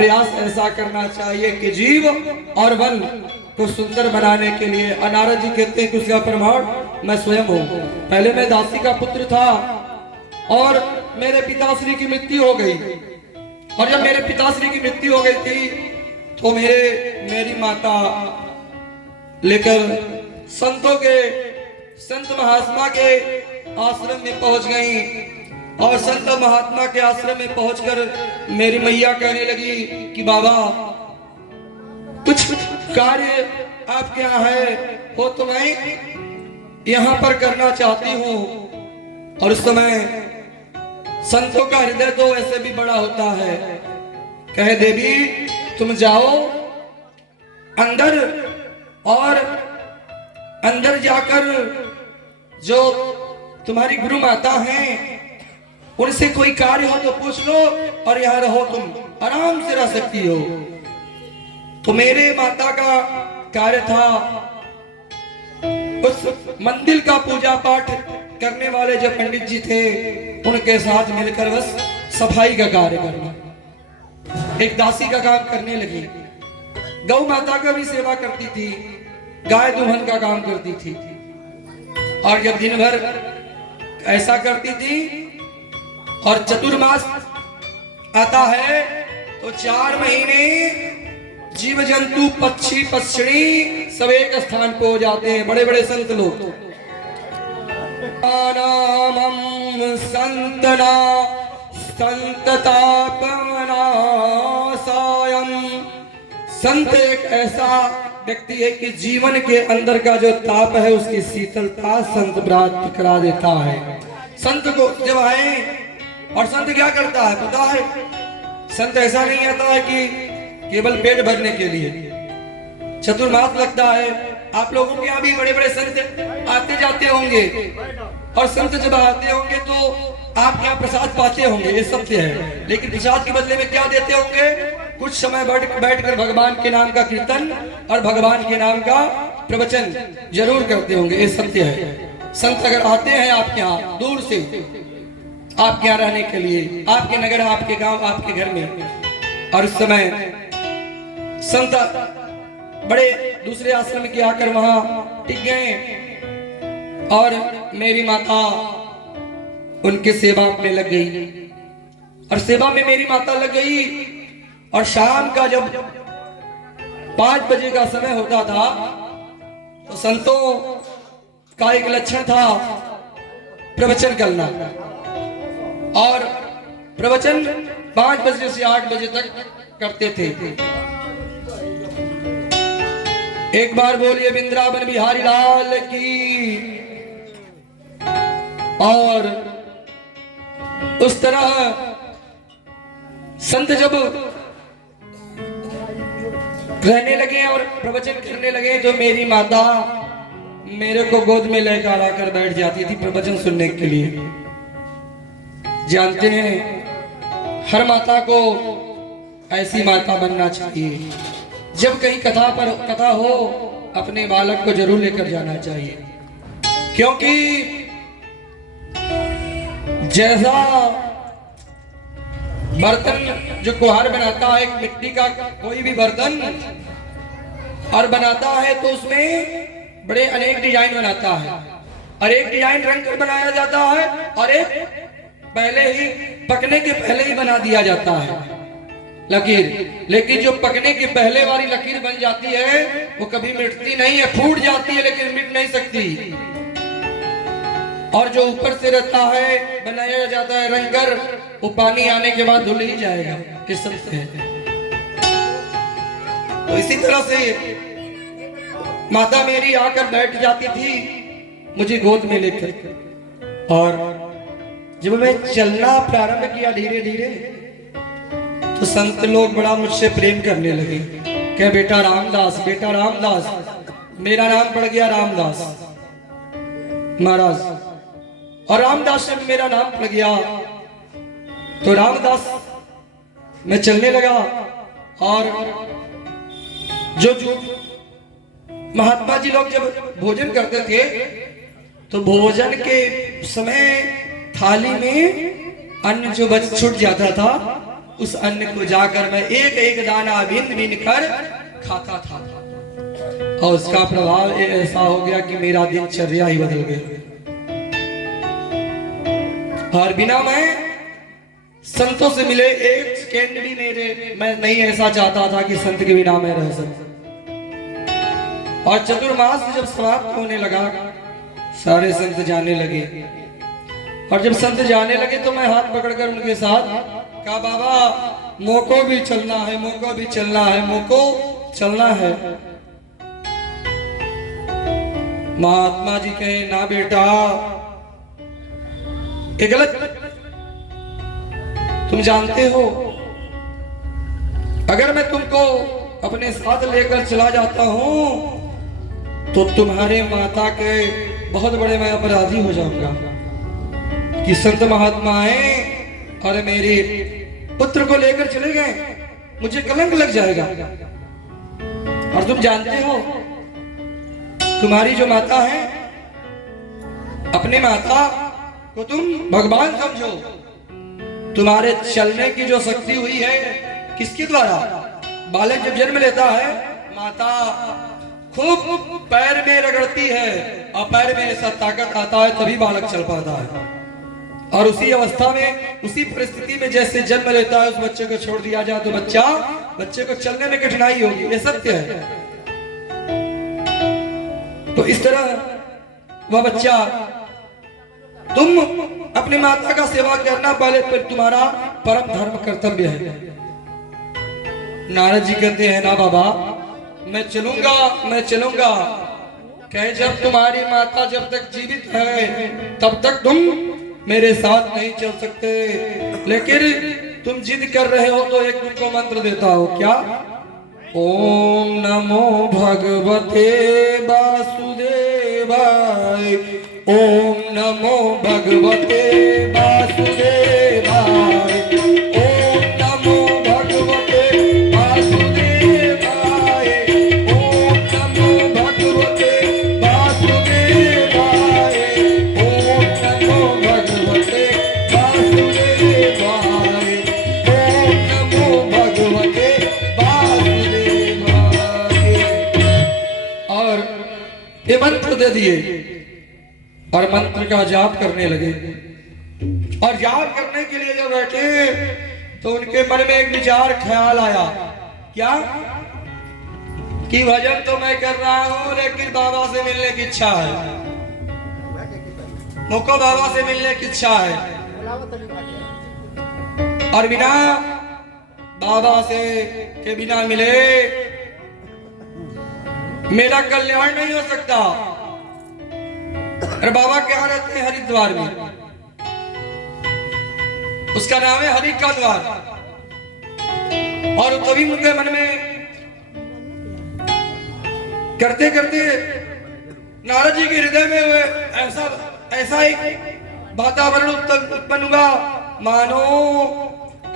प्रयास ऐसा करना चाहिए कि जीव और वन को सुंदर बनाने के लिए। नारद जी कहते हैं कि उसका प्रमाण मैं स्वयं हूँ। पहले मैं दासी का पुत्र था और मेरे पिताश्री की मृत्यु हो गई, और जब मेरे पिताश्री की मृत्यु हो गई थी तो मेरी माता लेकर संत महात्मा के आश्रम में पहुंच गई, और संत महात्मा के आश्रम में पहुंचकर मेरी मैया कहने लगी कि बाबा कुछ कार्य आपके यहाँ है हो तो मैं यहाँ पर करना चाहती हूँ। और उस समय संतों का हृदय तो ऐसे भी बड़ा होता है। कहे देवी तुम जाओ अंदर, और अंदर जाकर जो तुम्हारी गुरु माता हैं उनसे कोई कार्य हो तो पूछ लो, और यहाँ रहो, तुम आराम से रह सकती हो। तो मेरे माता का कार्य था उस मंदिर का पूजा पाठ करने वाले जो पंडित जी थे उनके साथ मिलकर बस सफाई का कार्य करना। एक दासी का काम करने लगी, गौ माता का भी सेवा करती थी, गाय दुल्हन का काम करती थी। और जब दिन भर ऐसा करती थी और चतुर्मास आता है तो 4 महीने जीव जंतु पक्षी पक्षिणी सब एक स्थान पे हो जाते हैं, बड़े बड़े संत लोग। नामं संतना संततापनासायं, संत एक ऐसा व्यक्ति है कि जीवन के अंदर का जो ताप है उसकी शीतलता संत प्राप्त करा देता है। संत को जब आए, और संत क्या करता है पता है, संत ऐसा नहीं आता है कि केवल पेट भरने के लिए चतुर्मास लगता है। आप लोगों के यहाँ भी बड़े बड़े संत आते जाते होंगे, और संत जब आते होंगे तो आप यहाँ प्रसाद पाते होंगे, ये सत्य है। लेकिन प्रसाद के बदले में क्या देते होंगे, कुछ समय बैठकर भगवान के नाम का कीर्तन और भगवान के नाम का प्रवचन जरूर करते होंगे, ये सत्य है। संत अगर आते हैं आपके यहाँ दूर से आपके यहाँ रहने के लिए, आपके नगर, आपके गांव, आपके घर में, और उस समय संत बड़े दूसरे आश्रम के आकर वहां टिक गए, और मेरी माता उनके सेवा में लग गई, और सेवा में मेरी माता लग गई। और शाम का जब 5 बजे का समय होता था तो संतों का एक लक्षण था प्रवचन करना, और प्रवचन 5 बजे से 8 बजे तक करते थे। एक बार बोलिए वृंदावन बिहारी लाल की। और उस तरह संत जब रहने लगे और प्रवचन करने लगे तो मेरी माता मेरे को गोद में लेकर आकर बैठ जाती थी प्रवचन सुनने के लिए। जानते हैं हर माता को ऐसी माता बनना चाहिए, जब कहीं कथा हो अपने बालक को जरूर लेकर जाना चाहिए, क्योंकि जैसा बर्तन जो कुम्हार बनाता है एक मिट्टी का कोई भी बर्तन और बनाता है तो उसमें बड़े अनेक डिजाइन बनाता है, और एक डिजाइन रंग कर बनाया जाता है, और एक पहले ही पकने के पहले ही बना दिया जाता है लकीर। लेकिन जो पकने के पहले वाली लकीर बन जाती है वो कभी मिटती नहीं है, फूट जाती है लेकिन मिट नहीं सकती। और जो ऊपर से रहता है बनाया जाता है रंग कर, वो पानी आने के बाद धुल ही जाएगा, ये सब है। तो इसी तरह से माता मेरी आकर बैठ जाती थी मुझे गोद में लेकर, और जब मैं चलना प्रारंभ किया धीरे धीरे तो संत लोग बड़ा मुझसे प्रेम करने लगे। क्या बेटा रामदास, बेटा रामदास, मेरा नाम पड़ गया रामदास महाराज, और रामदास से मेरा नाम पड़ गया तो रामदास मैं चलने लगा। और जो महात्मा जी लोग जब भोजन करते थे तो भोजन के समय थाली में अन्न जो बच छूट जाता था उस अन्न को जाकर मैं एक एक दाना बीन बीन कर खाता था और उसका प्रभाव ऐसा हो गया कि मेरा दिनचर्या ही बदल गया। और बिना मैं संतों से मिले एक सेकेंड भी मैं नहीं ऐसा चाहता था कि संत के बिना मैं रह सकूं। और चतुर्मास जब समाप्त होने लगा, सारे संत जाने लगे और जब संत जाने लगे तो मैं हाथ पकड़कर उनके साथ कहा, बाबा मोको भी चलना है, मोको भी चलना है, मोको चलना है। महात्मा जी कहे, ना बेटा ये गलत, तुम जानते हो अगर मैं तुमको अपने साथ लेकर चला जाता हूं तो तुम्हारे माता के बहुत बड़े मैं अपराधी हो जाऊंगा कि संत महात्मा आए और मेरे पुत्र को लेकर चले गए, मुझे कलंक लग जाएगा। और तुम जानते हो तुम्हारी जो माता है, अपने माता को तुम भगवान समझो। तुम्हारे चलने की जो शक्ति हुई है किसके द्वारा? बालक जब जन्म लेता है माता खूब पैर में रगड़ती है और पैर में ऐसा ताकत आता है तभी बालक चल पाता है। और उसी अवस्था में, उसी परिस्थिति में जैसे जन्म लेता है, उस बच्चे को छोड़ दिया जाए तो बच्चे को चलने में कठिनाई होगी, ये सत्य है। तो इस तरह वह बच्चा, तुम अपनी माता का सेवा करना पहले पर तुम्हारा परम धर्म कर्तव्य है। नारद जी कहते हैं, ना बाबा मैं चलूंगा। कहे जब तुम्हारी माता जब तक जीवित है तब तक तुम मेरे साथ नहीं चल सकते, लेकिन तुम जिद कर रहे हो तो एक तुमको मंत्र देता हो। क्या? ओम नमो भगवते वासुदेवाय, ओम नमो भगवते वासुदेवाय, ओम नमो भगवते वासुदेवाय, ओम नमो भगवते वासुदेवाय, ओम नमो भगवते वासुदेवाय, ओम नमो भगवते वासुदेवाय। और ये मंत्र दे दिए और मंत्र का जाप करने लगे। और जाप करने के लिए जब बैठे तो उनके मन में एक विचार ख्याल आया। क्या? कि भजन तो मैं कर रहा हूं लेकिन बाबा से मिलने की इच्छा है, मुझको बाबा से मिलने की इच्छा है। और बिना बाबा से के बिना मिले मेरा कल्याण नहीं हो सकता। अरे बाबा क्या रहते हैं? हरिद्वार में, उसका नाम है हरि का द्वार। और तभी उनके मन में करते करते नारद जी के हृदय में हुए ऐसा एक वातावरण उत्पन्न हुआ, मानो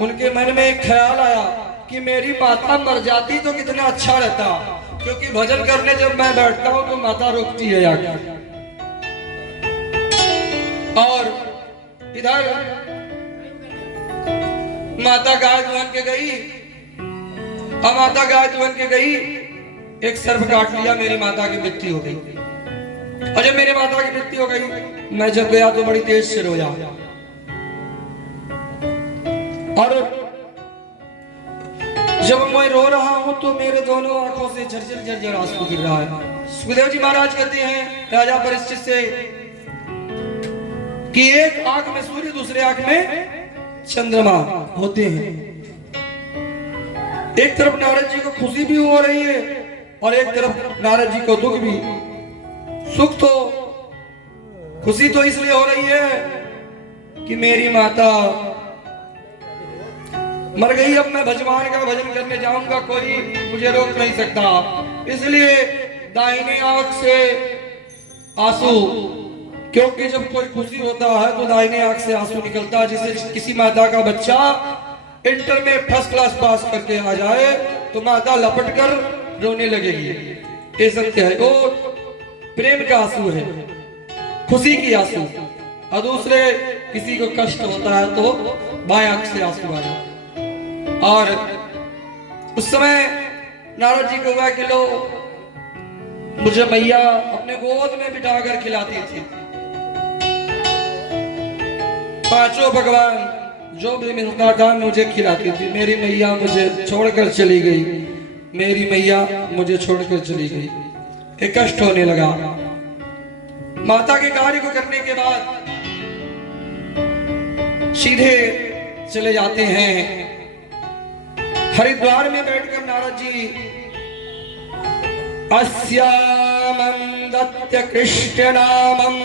उनके मन में एक ख्याल आया कि मेरी माता मर जाती तो कितना अच्छा रहता, क्योंकि भजन करने जब मैं बैठता हूं तो माता रोकती है आकर। और इधर माता गाय दुहन के गई, और माता गाय दुहन के गई, एक सर्प काट लिया, मेरी माता की मृत्यु हो गई। और जब मेरी माता की मृत्यु हो गई, मैं जब गया तो बड़ी तेज से रोया। और जब मैं रो रहा हूं तो मेरे दोनों आंखों से झरझर आंसू गिर रहा है। सुखदेव जी महाराज कहते हैं राजा परीक्षित से कि एक आंख में सूर्य, दूसरे आंख में चंद्रमा होते हैं। एक तरफ नारद जी को खुशी भी हो रही है और एक तरफ नारद जी को दुख भी। सुख तो, खुशी तो इसलिए हो रही है कि मेरी माता मर गई, अब मैं भगवान का भजन करने जाऊंगा, कोई मुझे रोक नहीं सकता। इसलिए दाहिने आंख से आंसू, क्योंकि जब कोई खुशी होता है तो दाहिने आंख से आंसू निकलता है। जिसे किसी माता का बच्चा इंटर में फर्स्ट क्लास पास करके आ जाए तो माता लपट कर रोने लगेगी, ये सत्य है। वो प्रेम का आंसू है, खुशी की आंसू। और दूसरे किसी को कष्ट होता है तो बाएं आंख से आंसू आ जाए। और उस समय नारद जी को हुआ कि लो मुझे मैया अपने गोद में बिठाकर खिलाती थी। पांचों भगवान जो भी मिलता था मुझे खिलाती थी। मेरी मैया मुझे छोड़कर चली गई, मेरी मैया मुझे छोड़कर चली गई। एक कष्ट होने लगा। माता के कार्य को करने के बाद सीधे चले जाते हैं हरिद्वार में बैठकर नारद जी अस्यामं दत्त कृष्ण नामं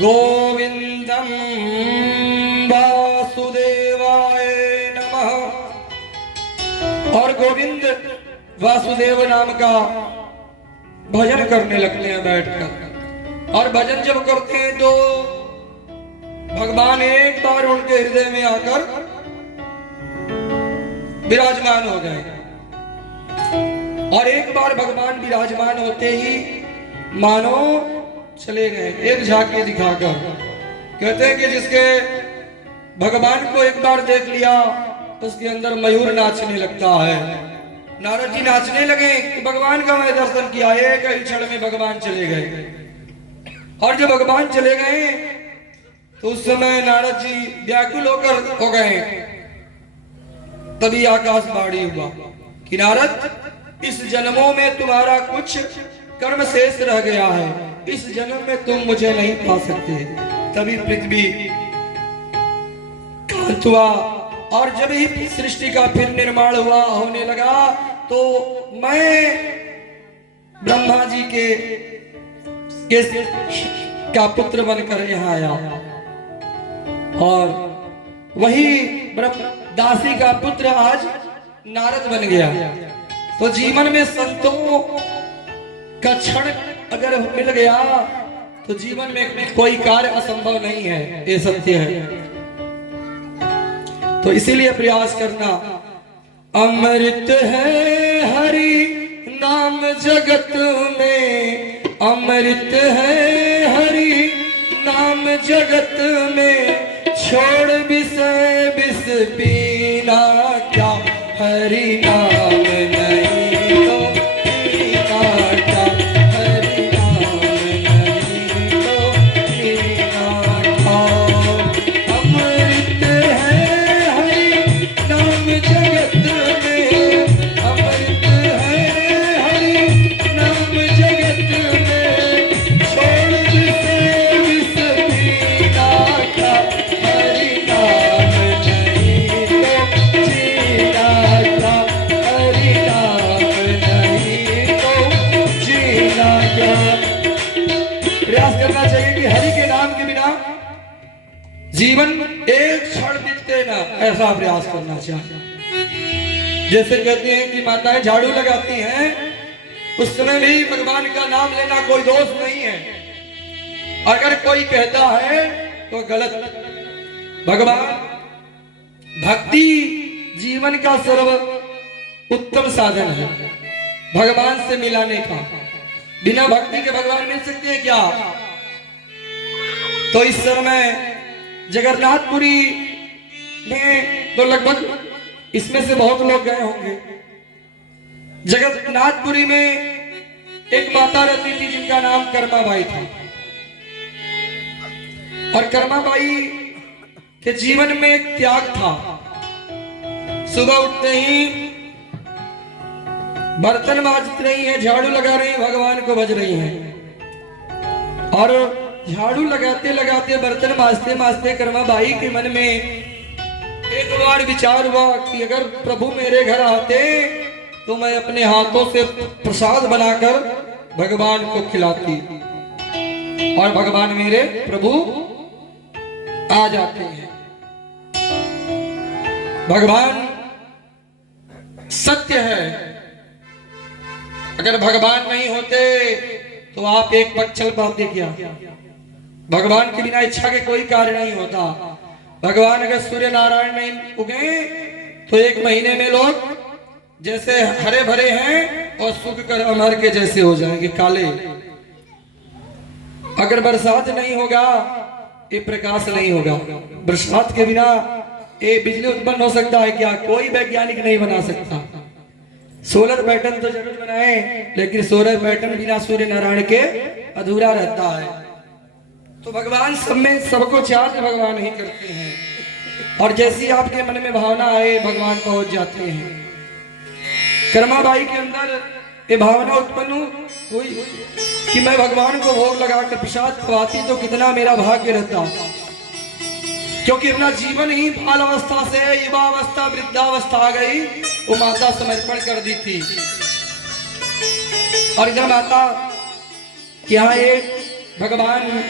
गोविंदम वासुदेवाय नमः। और गोविंद वासुदेव नाम का भजन करने लगते हैं बैठकर। और भजन जब करते हैं तो भगवान एक बार उनके हृदय में आकर विराजमान हो गए। और एक बार भगवान विराजमान होते ही मानो चले गए, एक झांकी दिखाकर। कहते हैं कि जिसके भगवान को एक बार देख लिया उसके अंदर मयूर नाचने लगता है। नारद जी नाचने लगे कि भगवान का मैं दर्शन किया, एक ही क्षण में भगवान चले गए। और जब भगवान चले गए तो उस समय नारद जी व्याकुल होकर हो गए। तभी आकाशवाणी हुआ कि नारद, इस जन्मों में तुम्हारा कुछ कर्म शेष रह गया है, इस जन्म में तुम मुझे नहीं पा सकते। तभी पृथ्वी कांत हुआ। और जब ही सृष्टि का फिर निर्माण हुआ होने लगा तो मैं ब्रह्मा जी के का पुत्र बनकर यहाँ आया। और वही दासी का पुत्र आज नारद बन गया। तो जीवन में संतों का क्षण अगर मिल गया तो जीवन में कोई कार्य असंभव नहीं है, ये सत्य है। तो इसीलिए प्रयास करना। अमृत है हरि नाम जगत में, अमृत है हरि नाम जगत में, छोड़ विषय विष पीना क्या, हरि नाम नहीं तो पीना क्या, हरि नाम नहीं तो पीना क्या। अमृत है हरि नाम जगत में, अमृत है हरि नाम जगत में, छोड़ विषय विष पीना क्या, हरि नाम नहीं तो जीना क्या, हरि नाम नहीं तो जीना क्या। प्रयास करना चाहिए कि हरि के नाम के बिना जीवन एक क्षण बीतते ना, ऐसा प्रयास करना चाहिए। जैसे कहते हैं कि माताएं झाड़ू लगाती हैं, उस समय भी भगवान का नाम लेना कोई दोष नहीं है। अगर कोई कहता है तो गलत। भगवान भक्ति जीवन का सर्व उत्तम साधन है भगवान से मिलाने का। बिना भक्ति के भगवान मिल सकते हैं क्या? तो इस समय जगन्नाथपुरी में तो लगभग इसमें से बहुत लोग गए होंगे। जगन्नाथपुरी में एक माता रहती थी जिनका नाम कर्माबाई था। और कर्माबाई के जीवन में एक त्याग था। सुबह उठते ही बर्तन मांज रही हैं, झाड़ू लगा रही हैं, भगवान को भज रही हैं। और झाड़ू लगाते लगाते बर्तन मांजते मांजते कर्माबाई के मन में एक बार विचार हुआ कि अगर प्रभु मेरे घर आते तो मैं अपने हाथों से प्रसाद बनाकर भगवान को खिलाती और भगवान मेरे प्रभु आ जाते हैं। भगवान सत्य है। अगर भगवान नहीं होते तो आप एक पग चल पाते क्या? भगवान के बिना इच्छा के कोई कार्य नहीं होता। भगवान अगर सूर्य नारायण नहीं उगे तो एक महीने में लोग जैसे हरे भरे हैं और सूख कर अमर के जैसे हो जाएंगे, काले। अगर बरसात नहीं होगा ये प्रकाश नहीं होगा। बरसात के बिना ये बिजली उत्पन्न हो सकता है क्या? कोई वैज्ञानिक नहीं बना सकता। सोलर पैटर्न तो जरूर बनाए, लेकिन सोलर पैटर्न बिना सूर्य नारायण के अधूरा रहता है। तो भगवान सब में सबको चार्ज भगवान ही करते हैं, और जैसी आपके मन में भावना आए भगवान पहुंच जाते हैं। कर्माबाई के अंदर ये भावना उत्पन्न हुई कि मैं भगवान को भोग लगाकर प्रसाद खवाती तो कितना मेरा भाग्य रहता, क्योंकि अपना जीवन ही बाल अवस्था से युवावस्था वृद्धावस्था आ गई, वो माता समर्पण कर दी थी। और इधर माता यहाँ एक भगवान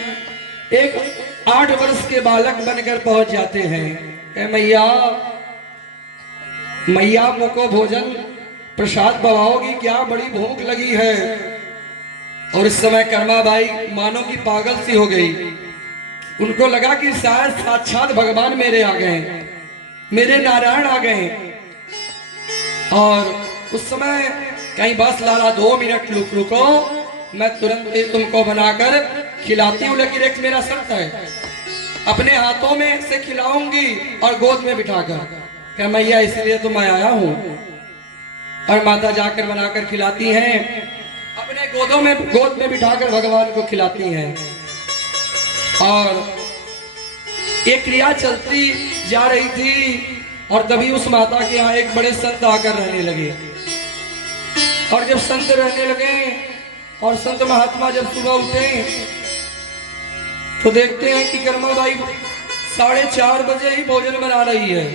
एक 8 वर्ष के बालक बनकर पहुंच जाते हैं। मैया मैया मुझको भोजन प्रसाद पवाओगी क्या? बड़ी भूख लगी है। और इस समय कर्माबाई मानो की पागल सी हो गई। उनको लगा कि शायद साक्षात भगवान मेरे आ गए, मेरे नारायण आ गए। और उस समय कहीं बस लाला 2 मिनट रुको, मैं तुरंत ही तुमको बनाकर खिलाती हूँ, लेकिन एक मेरा शर्त है, अपने हाथों में से खिलाऊंगी और गोद में बिठाकर। क्या मैया इसलिए तो मैं आया हूँ। और माता जाकर बनाकर खिलाती हैं, अपने गोद में बिठाकर भगवान को खिलाती हैं। और एक क्रिया चलती जा रही थी, और तभी उस माता के यहाँ एक बड़े संत आकर रहने लगे। और जब संत रहने लगे और संत महात्मा जब सुबह उठे तो देखते हैं कि कर्माबाई 4:30 बजे ही भोजन बना रही है।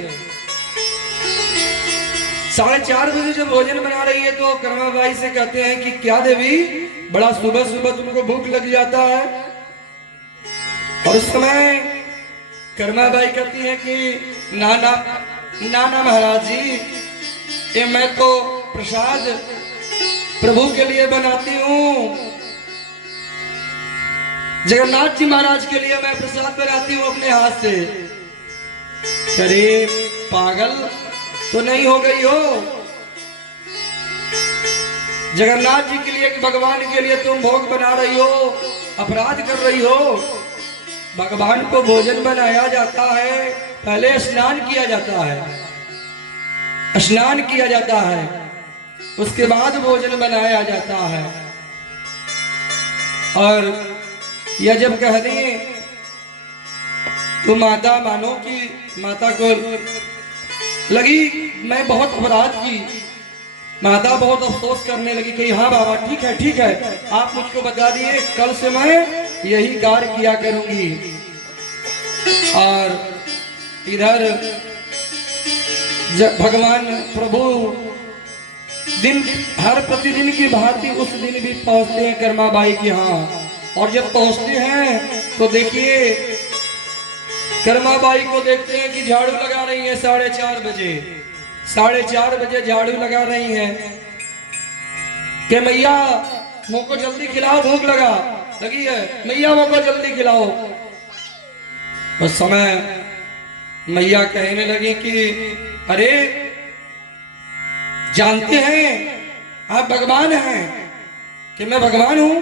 4:30 बजे जब भोजन बना रही है तो कर्माबाई से कहते हैं कि क्या देवी, बड़ा सुबह सुबह तुमको भूख लग जाता है। और उस समय कर्माबाई कहती है कि ना महाराज जी, ये मैं तो प्रसाद प्रभु के लिए बनाती हूँ, जगन्नाथ जी महाराज के लिए मैं प्रसाद बनाती हूँ अपने हाथ से। अरे पागल तो नहीं हो गई हो? जगन्नाथ जी के लिए कि भगवान के लिए तुम भोग बना रही हो, अपराध कर रही हो। भगवान को भोजन बनाया जाता है, पहले स्नान किया जाता है, स्नान किया जाता है, उसके बाद भोजन बनाया जाता है। और यह जब कह दिए तो माता मानो कि माता को लगी मैं बहुत अपराध की। माता बहुत अफसोस करने लगी कि हाँ बाबा ठीक है, आप मुझको बता दिए, कल से मैं यही कार्य किया करूंगी। और इधर भगवान प्रभु हर प्रतिदिन की भांति उस दिन भी पहुंचते हैं कर्माबाई के यहाँ। और जब पहुंचते हैं तो देखिए कर्माबाई को देखते हैं कि झाड़ू लगा रही है 4:30 बजे। 4:30 बजे झाड़ू लगा रही हैं कि मैया मुझको जल्दी खिलाओ, भूख लगी है, मैया मुझको जल्दी खिलाओ। उस समय मैया कहने लगी कि अरे जानते हैं आप भगवान हैं कि मैं भगवान हूं?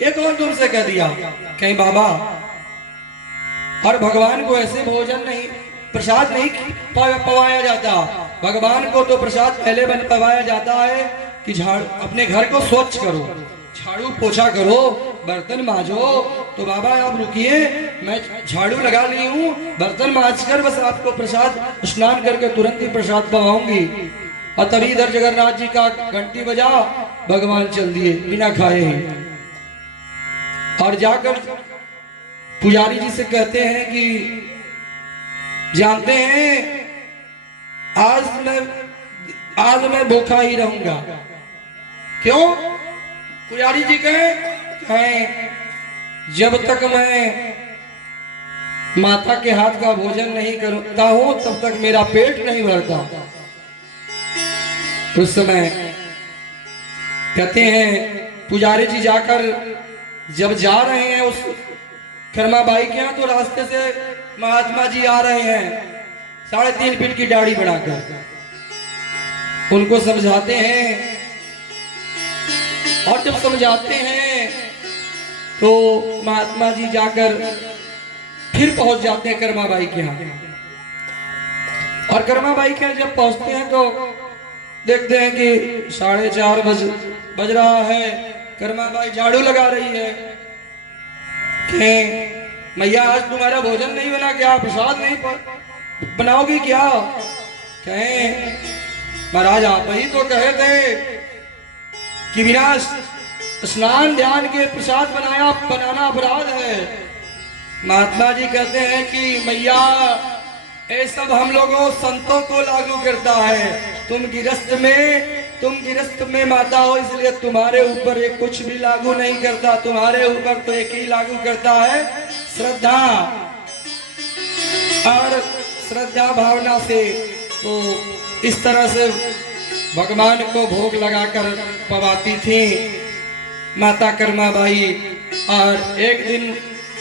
ये कौन तुमसे कह दिया? कहीं बाबा, और भगवान को ऐसे भोजन नहीं, प्रसाद नहीं पवाया जाता। भगवान को तो प्रसाद पहले पवाया जाता है कि अपने घर को स्वच्छ करो, झाड़ू पोछा करो, बर्तन मांजो। तो बाबा आप रुकिए, मैं झाड़ू लगा ली हूँ, बर्तन मांज कर बस आपको प्रसाद स्नान करके तुरंत ही प्रसाद पवाऊंगी। और तभी इधर जगन्नाथ जी का घंटी बजा, भगवान चल दिए बिना खाए ही। और जाकर पुजारी जी से कहते हैं कि जानते हैं आज मैं भूखा ही रहूंगा। क्यों? पुजारी जी कहें जब तक मैं माता के हाथ का भोजन नहीं करता हूं तब तक मेरा पेट नहीं भरता। उस समय कहते हैं पुजारी जी जाकर जब जा रहे हैं उस कर्माबाई के यहाँ, तो रास्ते से महात्मा जी आ रहे हैं 3.5 फीट की दाढ़ी बढ़ाकर। उनको समझाते हैं, और जब समझाते हैं तो महात्मा जी जाकर फिर पहुंच जाते हैं कर्माबाई के यहाँ। और कर्मा बाई के जब पहुंचते हैं तो देखते हैं कि 4:30 बज रहा है। कर्मा बाई झाड़ू लगा रही है कि मैया आज तुम्हारा भोजन नहीं बना क्या, प्रसाद नहीं बनाओगी क्या? कहें महाराज आप ही तो कहे थे कि बिना स्नान ध्यान के प्रसाद बनाना अपराध है। महात्मा जी कहते हैं कि मैया ये सब हम लोगों संतों को लागू करता है, तुम गिरस्त में माता हो इसलिए तुम्हारे ऊपर ये कुछ भी लागू नहीं करता। तुम्हारे ऊपर तो एक ही लागू करता है, श्रद्धा। और श्रद्धा भावना से तो इस तरह से भगवान को भोग लगाकर पवाती थी माता कर्मा बाई। और एक दिन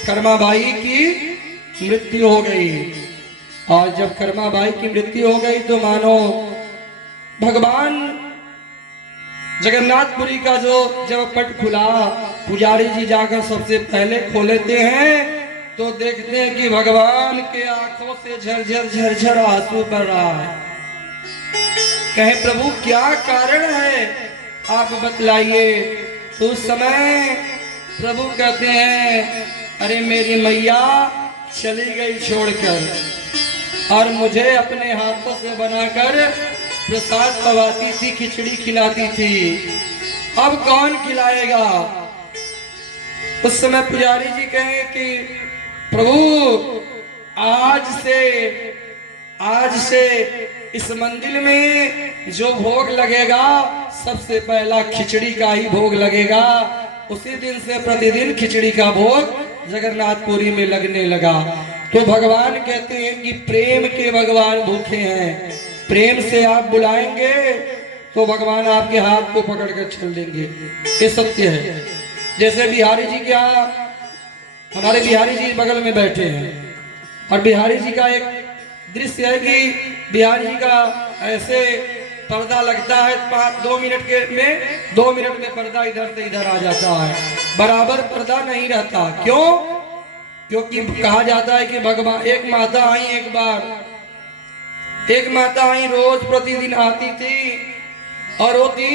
कर्मा बाई की मृत्यु हो गई। और जब कर्मा बाई की मृत्यु हो गई तो मानो भगवान जगन्नाथपुरी का जो जब पट खुला, पुजारी जी जाकर सबसे पहले खोलते हैं तो देखते हैं कि भगवान के आंखों से झरझर झरझर आंसू पड़ रहा है। कहे प्रभु क्या कारण है आप बतलाइए। तो उस समय प्रभु कहते हैं अरे मेरी मैया चली गई छोड़कर, और मुझे अपने हाथों से बनाकर प्रसाद पवाती थी, खिचड़ी खिलाती थी, अब कौन खिलाएगा। उस समय पुजारी जी कहे कि प्रभु आज से इस मंदिर में जो भोग लगेगा सबसे पहला खिचड़ी का ही भोग लगेगा। उसी दिन से प्रतिदिन खिचड़ी का भोग जगन्नाथपुरी में लगने लगा। तो भगवान कहते हैं कि प्रेम के भगवान भूखे हैं, प्रेम से आप बुलाएंगे तो भगवान आपके हाथ को पकड़ कर चल देंगे। ये सत्य है। जैसे बिहारी जी के यहाँ, हमारे बिहारी जी बगल में बैठे हैं और बिहारी जी का एक दृश्य है कि बिहारी जी का ऐसे पर्दा लगता है 2 मिनट में पर्दा इधर से इधर आ जाता है, बराबर पर्दा नहीं रहता। क्यों? क्योंकि कहा जाता है कि भगवान एक माता आई रोज प्रतिदिन आती थी और वो थी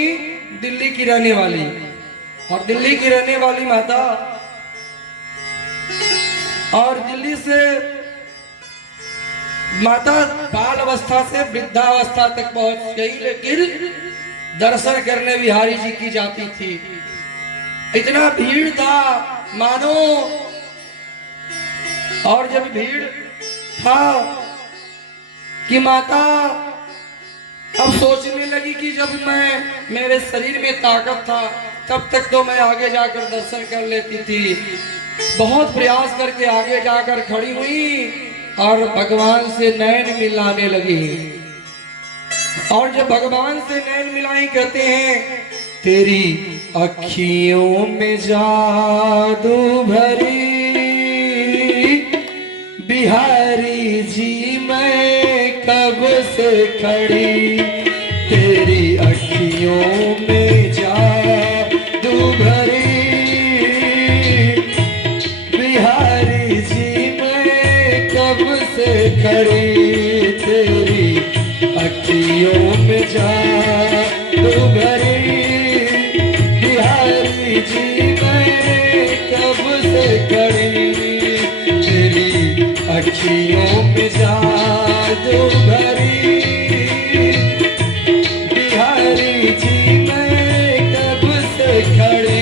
दिल्ली की रहने वाली। और दिल्ली की रहने वाली माता और दिल्ली से माता बाल अवस्था से वृद्धावस्था तक पहुंच गई, लेकिन दर्शन करने बिहारी जी की जाती थी। इतना भीड़ था मानो, और जब भीड़ था कि माता अब सोचने लगी कि जब मेरे शरीर में ताकत था तब तक तो मैं आगे जाकर दर्शन कर लेती थी। बहुत प्रयास करके आगे जाकर खड़ी हुई और भगवान से नैन मिलाने लगी। और जब भगवान से नैन मिलाई कहते हैं तेरी अखियों में जादू भरी बिहारी जी मैं कब से खड़ी, तेरी अखियों में जादू भरी बिहारी जी मैं कब से खड़ी, तेरी अखियों में जादू भरी बिहारी जी मैं कब से खड़ी, तेरी अखियों में जादू भरी बिहारी जी मैं कब से खड़ी।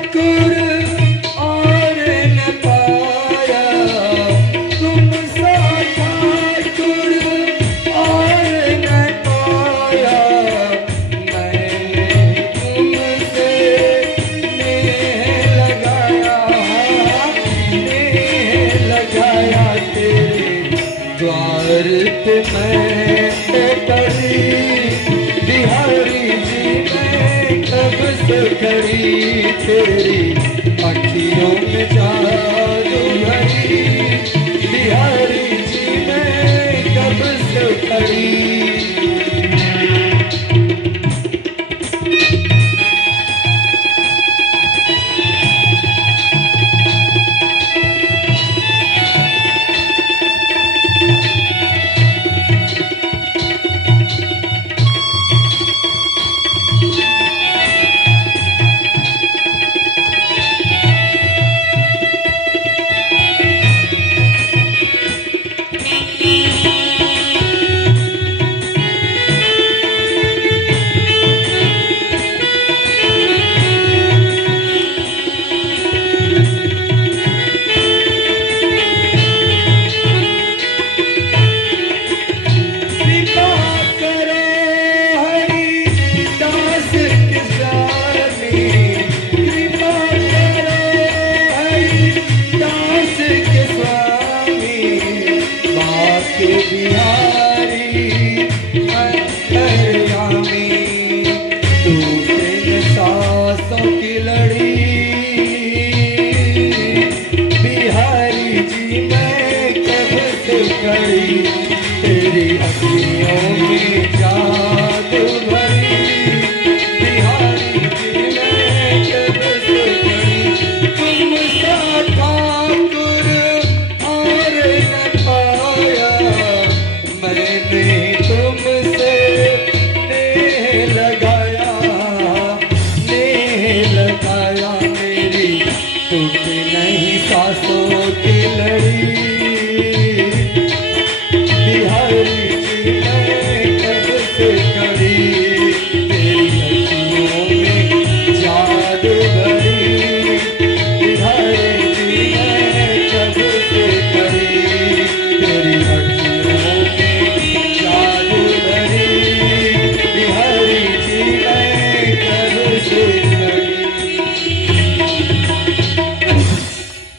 ठाकुर और न पाया, तुमसा ठाकुर और न पाया, मैंने तुमसे नेह लगाया, नेह लगाया, तेरे द्वार पे मैं पड़ी, बिहारी जी मैं कब से खड़ी, तेरी अखियों में जादू भरी, बिहारी जी मैं कब से खड़ी।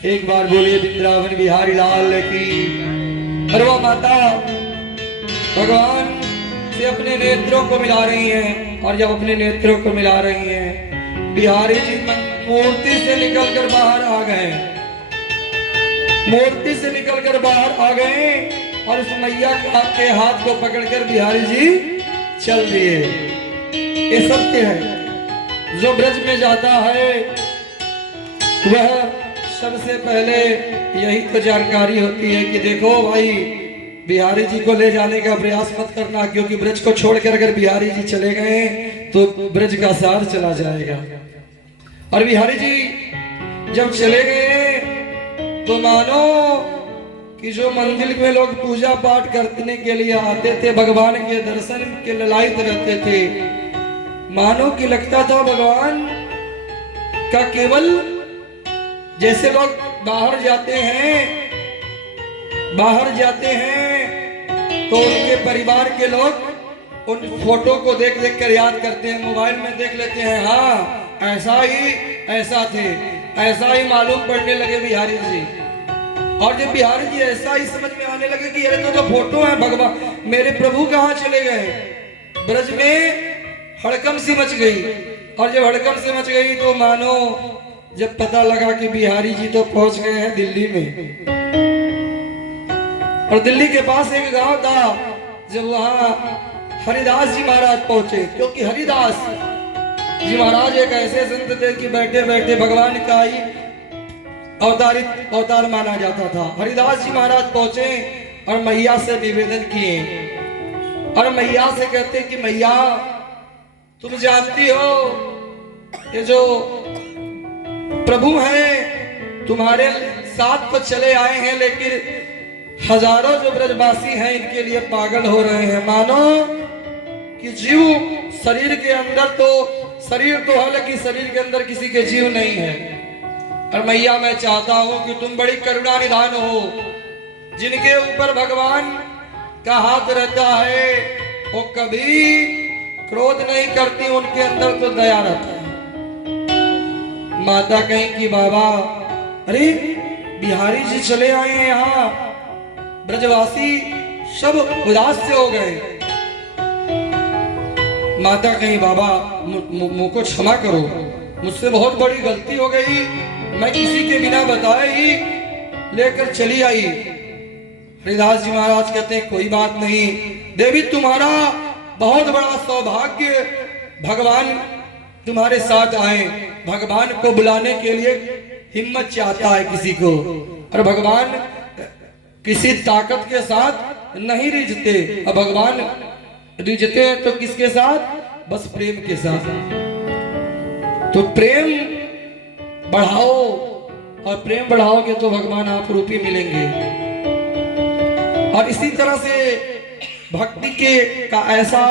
एक बार बोलिए वृंदावन बिहारी लाल की। और वो माता भगवान से अपने नेत्रों को मिला रही हैं, और जब अपने नेत्रों को मिला रही हैं, बिहारी जी मूर्ति से निकलकर बाहर आ गए, मूर्ति से निकलकर बाहर आ गए, और उस मैया के हाथ को पकड़कर बिहारी जी चल दिए। ये सत्य है, जो ब्रज में जाता है वह सबसे पहले यही तो जानकारी होती है कि देखो भाई, बिहारी जी को ले जाने का प्रयास मत करना, क्योंकि ब्रज को छोड़कर अगर बिहारी जी चले गए तो ब्रज का सार चला जाएगा। और बिहारी जी जब चले गए तो मानो कि जो मंदिर में लोग पूजा पाठ करने के लिए आते थे, भगवान के दर्शन के ललायत रहते थे, मानो कि लगता था भगवान का केवल, जैसे लोग बाहर जाते हैं तो उनके परिवार के लोग उन फोटो को देख देख कर याद करते हैं, मोबाइल में देख लेते हैं, हाँ ऐसा थे, ऐसा ही मालूम पड़ने लगे बिहारी जी। और जब बिहारी जी ऐसा ही समझ में आने लगे कि अरे तो फोटो है, भगवान मेरे प्रभु कहाँ चले गए, ब्रज में हड़कम सी मच गई। और जब हड़कम सी मच गई तो मानो जब पता लगा कि बिहारी जी तो पहुंच गए हैं दिल्ली में, और दिल्ली के पास एक गांव था, जब वहां हरिदास जी महाराज पहुंचे, क्योंकि हरिदास जी महाराज एक ऐसे संत थे कि बैठे बैठे भगवान का ही अवतार माना जाता था। हरिदास जी महाराज पहुंचे और मैया से निवेदन किए, और मैया से कहते कि मैया तुम जानती हो ये जो प्रभु हैं तुम्हारे साथ तो चले आए हैं, लेकिन हजारों जो ब्रजवासी हैं इनके लिए पागल हो रहे हैं। मानो कि जीव शरीर के अंदर तो शरीर तो है लेकिन शरीर के अंदर किसी के जीव नहीं है। और मैया मैं चाहता हूं कि तुम बड़ी करुणा निधान हो, जिनके ऊपर भगवान का हाथ रहता है वो कभी क्रोध नहीं करती, उनके अंदर तो दया रहता है। माता कहीं कि बाबा अरे बिहारी जी चले आए हैं यहाँ, ब्रजवासी सब उदास से हो गए। माता कहीं बाबा मुझको क्षमा करो, मुझसे बहुत बड़ी गलती हो गई, मैं किसी के बिना बताए ही लेकर चली आई। हरिदास जी महाराज कहते हैं कोई बात नहीं देवी, तुम्हारा बहुत बड़ा सौभाग्य, भगवान तुम्हारे साथ आए। भगवान को बुलाने के लिए हिम्मत चाहता है किसी को, और भगवान किसी ताकत के साथ नहीं रिझते, और भगवान रिझते हैं तो किसके साथ? बस प्रेम के साथ। तो प्रेम बढ़ाओ, और प्रेम बढ़ाओगे तो भगवान आप रूपी मिलेंगे। और इसी तरह से भक्ति के का ऐसा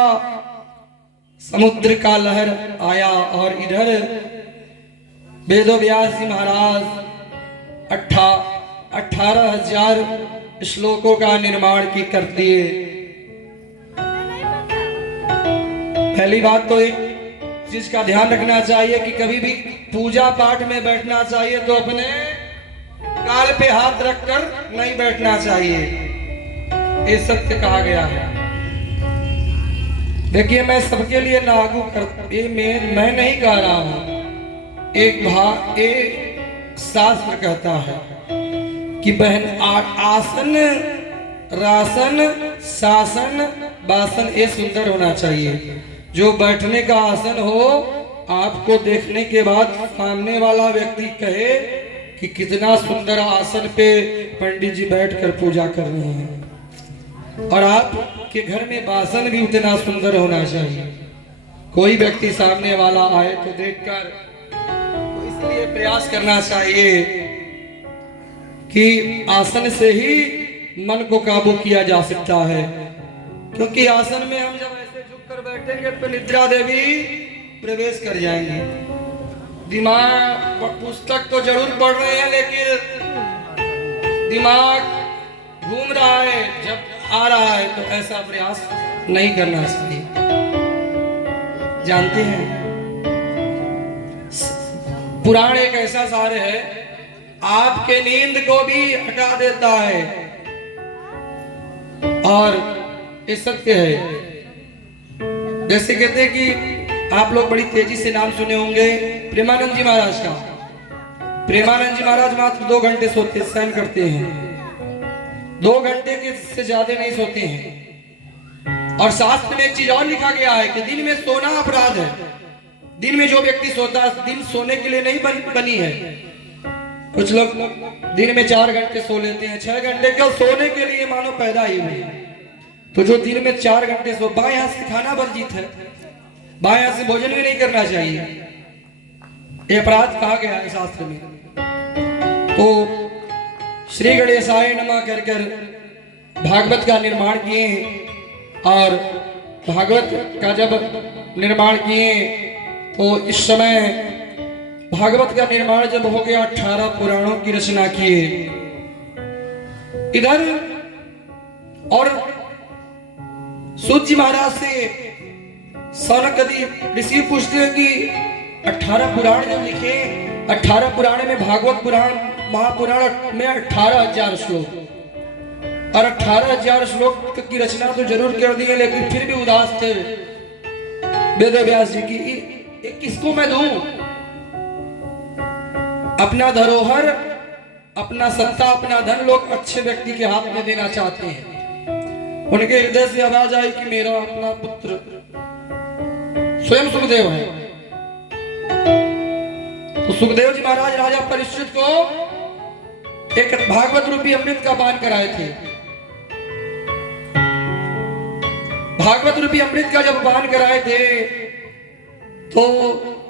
समुद्र का लहर आया, और इधर वेदव्यास जी महाराज 18,000 श्लोकों का निर्माण की कर दिए। पहली बात तो एक चीज का ध्यान रखना चाहिए कि कभी भी पूजा पाठ में बैठना चाहिए तो अपने गाल पे हाथ रखकर नहीं बैठना चाहिए, ये सत्य कहा गया है। देखिए मैं सबके लिए लागू कर, ये मैं नहीं कह रहा हूं, एक शास्त्र कहता है कि बहन आसन रासन शासन बासन ये सुंदर होना चाहिए। जो बैठने का आसन हो, आपको देखने के बाद सामने वाला व्यक्ति कहे कि कितना सुंदर आसन पे पंडित जी बैठकर पूजा कर रहे हैं, और आपके घर में बासन भी उतना सुंदर होना चाहिए। कोई व्यक्ति सामने वाला आए तो देखकर तो इसलिए प्रयास करना चाहिए कि आसन से ही मन को काबू किया जा सकता है, क्योंकि आसन में हम जब ऐसे झुककर बैठेंगे तो निद्रा देवी प्रवेश कर जाएंगे। दिमाग पुस्तक तो जरूर पढ़ रहे हैं लेकिन दिमाग घूम रहा है, जब आ रहा है तो ऐसा प्रयास नहीं करना चाहिए। जानते हैं पुराण एक ऐसा सार है, आपके नींद को भी हटा देता है, और ये सत्य है। जैसे कहते हैं कि आप लोग बड़ी तेजी से नाम सुने होंगे प्रेमानंद जी महाराज का। प्रेमानंद जी महाराज मात्र 2 घंटे सोते सहन करते हैं, 2 घंटे के से ज्यादा नहीं सोते हैं। और शास्त्र में एक चीज और लिखा गया है कि दिन में सोना अपराध है। दिन में जो व्यक्ति सोता है, दिन सोने के लिए नहीं बनी है। कुछ लोग दिन में 4 घंटे सो लेते हैं, 6 घंटे केवल सोने के लिए मानो पैदा ही हुए। तो जो दिन में 4 घंटे सो, बाएं हाथ से खाना वर्जित है, बाएं हाथ से भोजन भी नहीं करना चाहिए, ये अपराध कहा गया है शास्त्र में। तो श्री गणेशाय नमः कर कर भागवत का निर्माण किए, और भागवत का जब निर्माण किए तो इस समय भागवत का निर्माण जब हो गया 18 पुराणों की रचना किए इधर। और सूत जी महाराज से सौनक ऋषि पूछते हैं कि 18 पुराण जब लिखे, 18 पुराण में भागवत पुराण महापुराण में 18,000 श्लोक, और 18,000 श्लोक की रचना तो जरूर कर दी है, लेकिन फिर भी उदास थे वेदव्यास जी की ये किसको मैं दूं? अपना धरोहर, अपना सत्ता, अपना धन लोग अच्छे व्यक्ति के हाथ में देना चाहते हैं। उनके हृदय से आवाज आई कि मेरा अपना पुत्र स्वयं सुखदेव है। तो सुखदेव जी महाराज राजा परीक्षित को एक भागवत रूपी अमृत का पान कराए थे। भागवत रूपी अमृत का जब पान कराए थे तो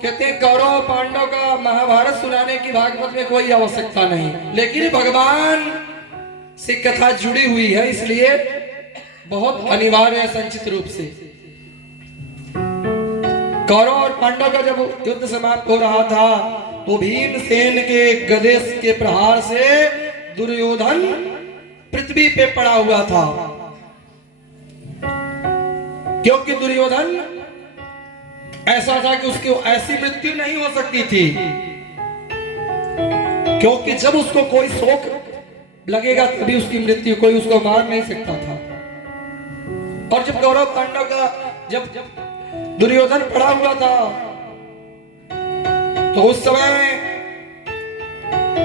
कहते हैं कौरव पांडव का महाभारत सुनाने की भागवत में कोई आवश्यकता नहीं, लेकिन भगवान से कथा जुड़ी हुई है, इसलिए बहुत अनिवार्य है संचित रूप से। कौरव और पांडव का जब युद्ध समाप्त हो रहा था तो भीमसेन के गदे के प्रहार से दुर्योधन पृथ्वी पे पड़ा हुआ था, क्योंकि दुर्योधन ऐसा था कि उसकी ऐसी मृत्यु नहीं हो सकती थी, क्योंकि जब उसको कोई शोक लगेगा तभी उसकी मृत्यु, कोई उसको मार नहीं सकता था। और जब कौरव पांडव का जब दुर्योधन पड़ा हुआ था तो उस समय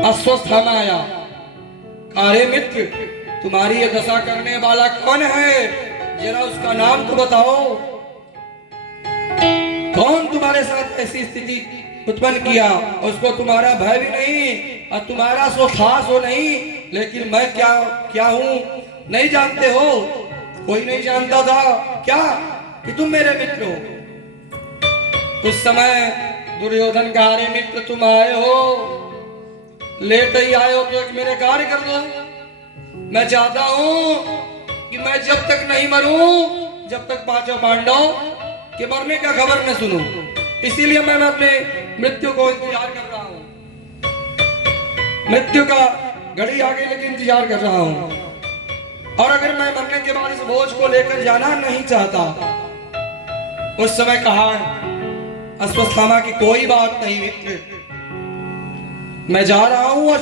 अश्वत्थामा आया, अरे मित्र तुम्हारी ये दशा करने वाला कौन है, जरा उसका नाम तो बताओ, कौन तुम्हारे साथ ऐसी स्थिति उत्पन्न किया। उसको तुम्हारा भय भी नहीं और तुम्हारा सो खास हो नहीं, लेकिन मैं क्या क्या हूं नहीं जानते हो, कोई नहीं जानता था क्या कि तुम मेरे मित्र हो। उस समय दुर्योधन का, अरे मित्र तुम आए हो, लेट ही आए हो तो एक मेरे कार्य कर दो। मैं चाहता हूं कि मैं जब तक नहीं मरूं, जब तक पांचों पांडव के मरने का खबर न सुनूं, इसीलिए मैं अपने मृत्यु को इंतजार कर रहा हूं। मृत्यु का घड़ी आ गई लेकिन इंतजार कर रहा हूं। और अगर मैं मरने के बाद इस बोझ को लेकर जाना नहीं चाहता, उस समय कहा अश्वत्थामा की कोई बात नहीं मित्र, मैं जा रहा हूं और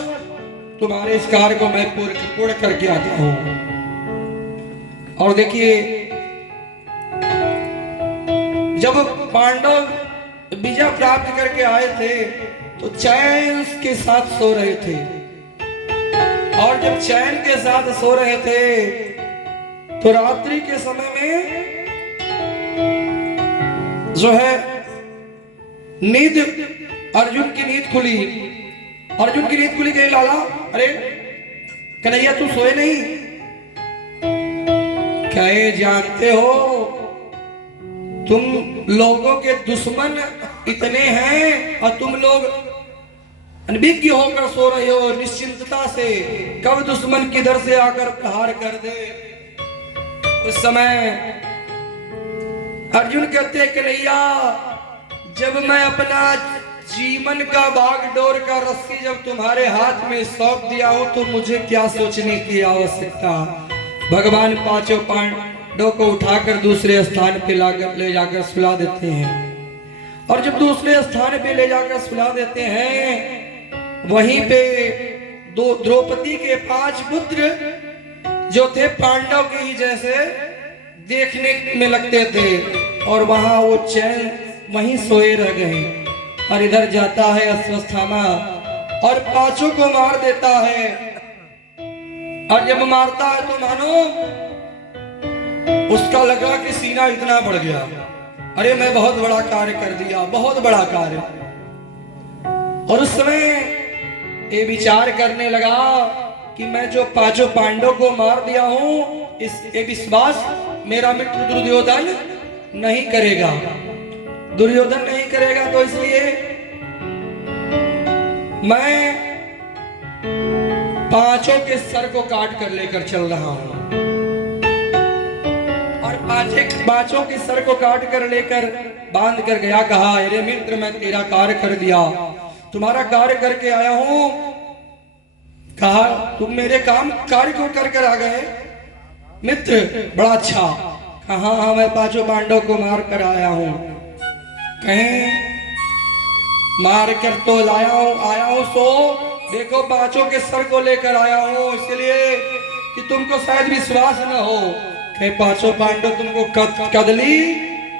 तुम्हारे इस कार्य को मैं पूर्ण करके आता हूं। और देखिए जब पांडव विजय प्राप्त करके आए थे तो चैन के साथ सो रहे थे, और जब चैन के साथ सो रहे थे तो रात्रि के समय में जो है नींद, अर्जुन की नींद खुली। अर्जुन की नींद खुली, कही लाला अरे कन्हैया तू सोए नहीं, कहे जानते हो तुम लोगों के दुश्मन इतने हैं और तुम लोग अनभिज्ञ होकर सो रहे हो निश्चिंतता से, कब दुश्मन किधर से आकर प्रहार कर दे। उस समय अर्जुन कहते कन्हैया जब मैं अपना जीवन का बागडोर का रस्सी जब तुम्हारे हाथ में सौंप दिया हूं तो मुझे क्या सोचने की आवश्यकता। भगवान पांचों पांडवों को उठाकर दूसरे स्थान पे ले जाकर सुला देते हैं, और जब दूसरे स्थान पे ले जाकर सुला देते हैं वहीं पे द्रौपदी के 5 पुत्र जो थे पांडव के ही जैसे देखने में लगते थे, और वहां वो चैन वहीं सोए रह गए। और इधर जाता है अश्वत्थामा और 5 को मार देता है, और जब मारता है तो मानो उसका लगा कि सीना इतना बढ़ गया, अरे मैं बहुत बड़ा कार्य कर दिया, बहुत बड़ा कार्य। और उस समय ये विचार करने लगा कि मैं जो 5 पांडव को मार दिया हूं, ये विश्वास मेरा मित्र दुर्योधन नहीं करेगा, दुर्योधन नहीं करेगा, तो इसलिए मैं 5 के सर को काट कर लेकर चल रहा हूं। और 5 के सर को काट कर लेकर बांध कर गया, कहा अरे मित्र मैं तेरा कार्य कर दिया, तुम्हारा कार्य करके आया हूं। कहा तुम मेरे कार्य को कर आ गए मित्र, बड़ा अच्छा। कहा हाँ मैं 5 पांडव को मार कर आया हूं। कहें मार कर तो आया हूं सो देखो 5 के सर को लेकर आया हूं, इसलिए कि तुमको शायद विश्वास न हो। कहे 5 पांडव तुमको कदली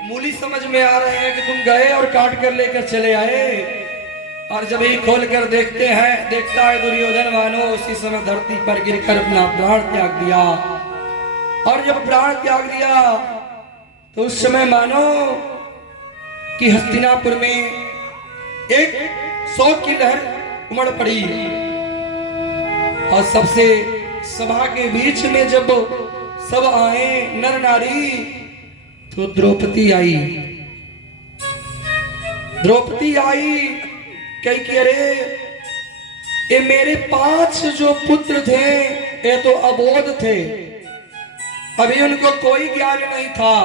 मूली समझ में आ रहे हैं कि तुम गए और काट कर लेकर चले आए। और जब ही खोल कर देखता है दुर्योधन, मानो उसी समय धरती पर गिरकर अपना प्राण त्याग दिया। और जब प्राण त्याग दिया तो उस समय मानो कि हस्तिनापुर में एक शोक की लहर उमड़ पड़ी, और सबसे सभा के बीच में जब सब आए नर नारी तो द्रौपदी आई। द्रौपदी आई कही कि अरे ये मेरे 5 जो पुत्र थे ये तो अबोध थे, अभी उनको कोई ज्ञान नहीं था,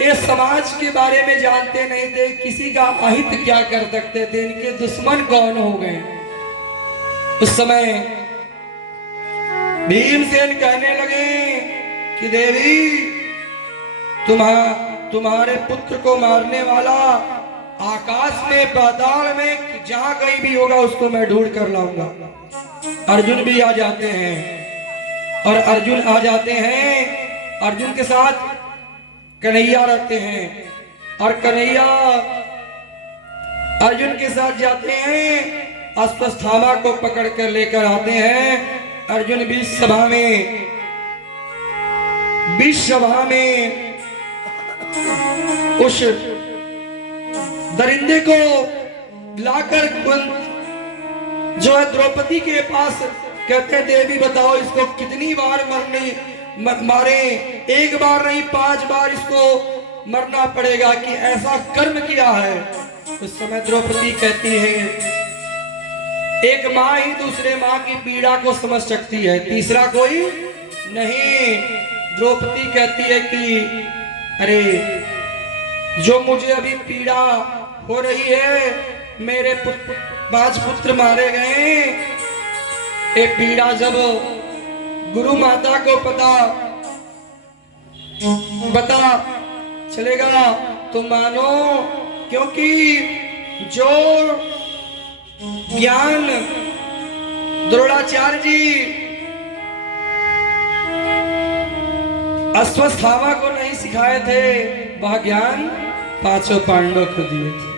ये समाज के बारे में जानते नहीं थे, किसी का अहित क्या कर सकते थे, इनके दुश्मन कौन हो गए। उस समय भीमसेन कहने लगे कि देवी, तुम्हारे पुत्र को मारने वाला आकाश में पाताल में जहां कहीं भी होगा उसको मैं ढूंढ कर लाऊंगा। अर्जुन भी आ जाते हैं और अर्जुन आ जाते हैं, अर्जुन के साथ कन्हैया रहते हैं और कन्हैया अर्जुन के साथ जाते हैं, अश्वत्थामा को पकड़ कर लेकर आते हैं। अर्जुन बीच सभा में उस दरिंदे को लाकर जो है द्रौपदी के पास कहते, देवी बताओ इसको कितनी बार मारे, एक बार नहीं 5 बार इसको मरना पड़ेगा कि ऐसा कर्म किया है। उस समय द्रौपदी कहती है, एक माँ ही दूसरे माँ की पीड़ा को समझ सकती है, तीसरा कोई नहीं। द्रौपदी कहती है कि अरे जो मुझे अभी पीड़ा हो रही है, मेरे 5 पुत्र मारे गए, ये पीड़ा जब गुरु माता को पता चलेगा तो मानो, क्योंकि जो ज्ञान द्रोणाचार्य जी अश्वत्थामा को नहीं सिखाए थे, वह ज्ञान 5 पांडवों को दिए थे।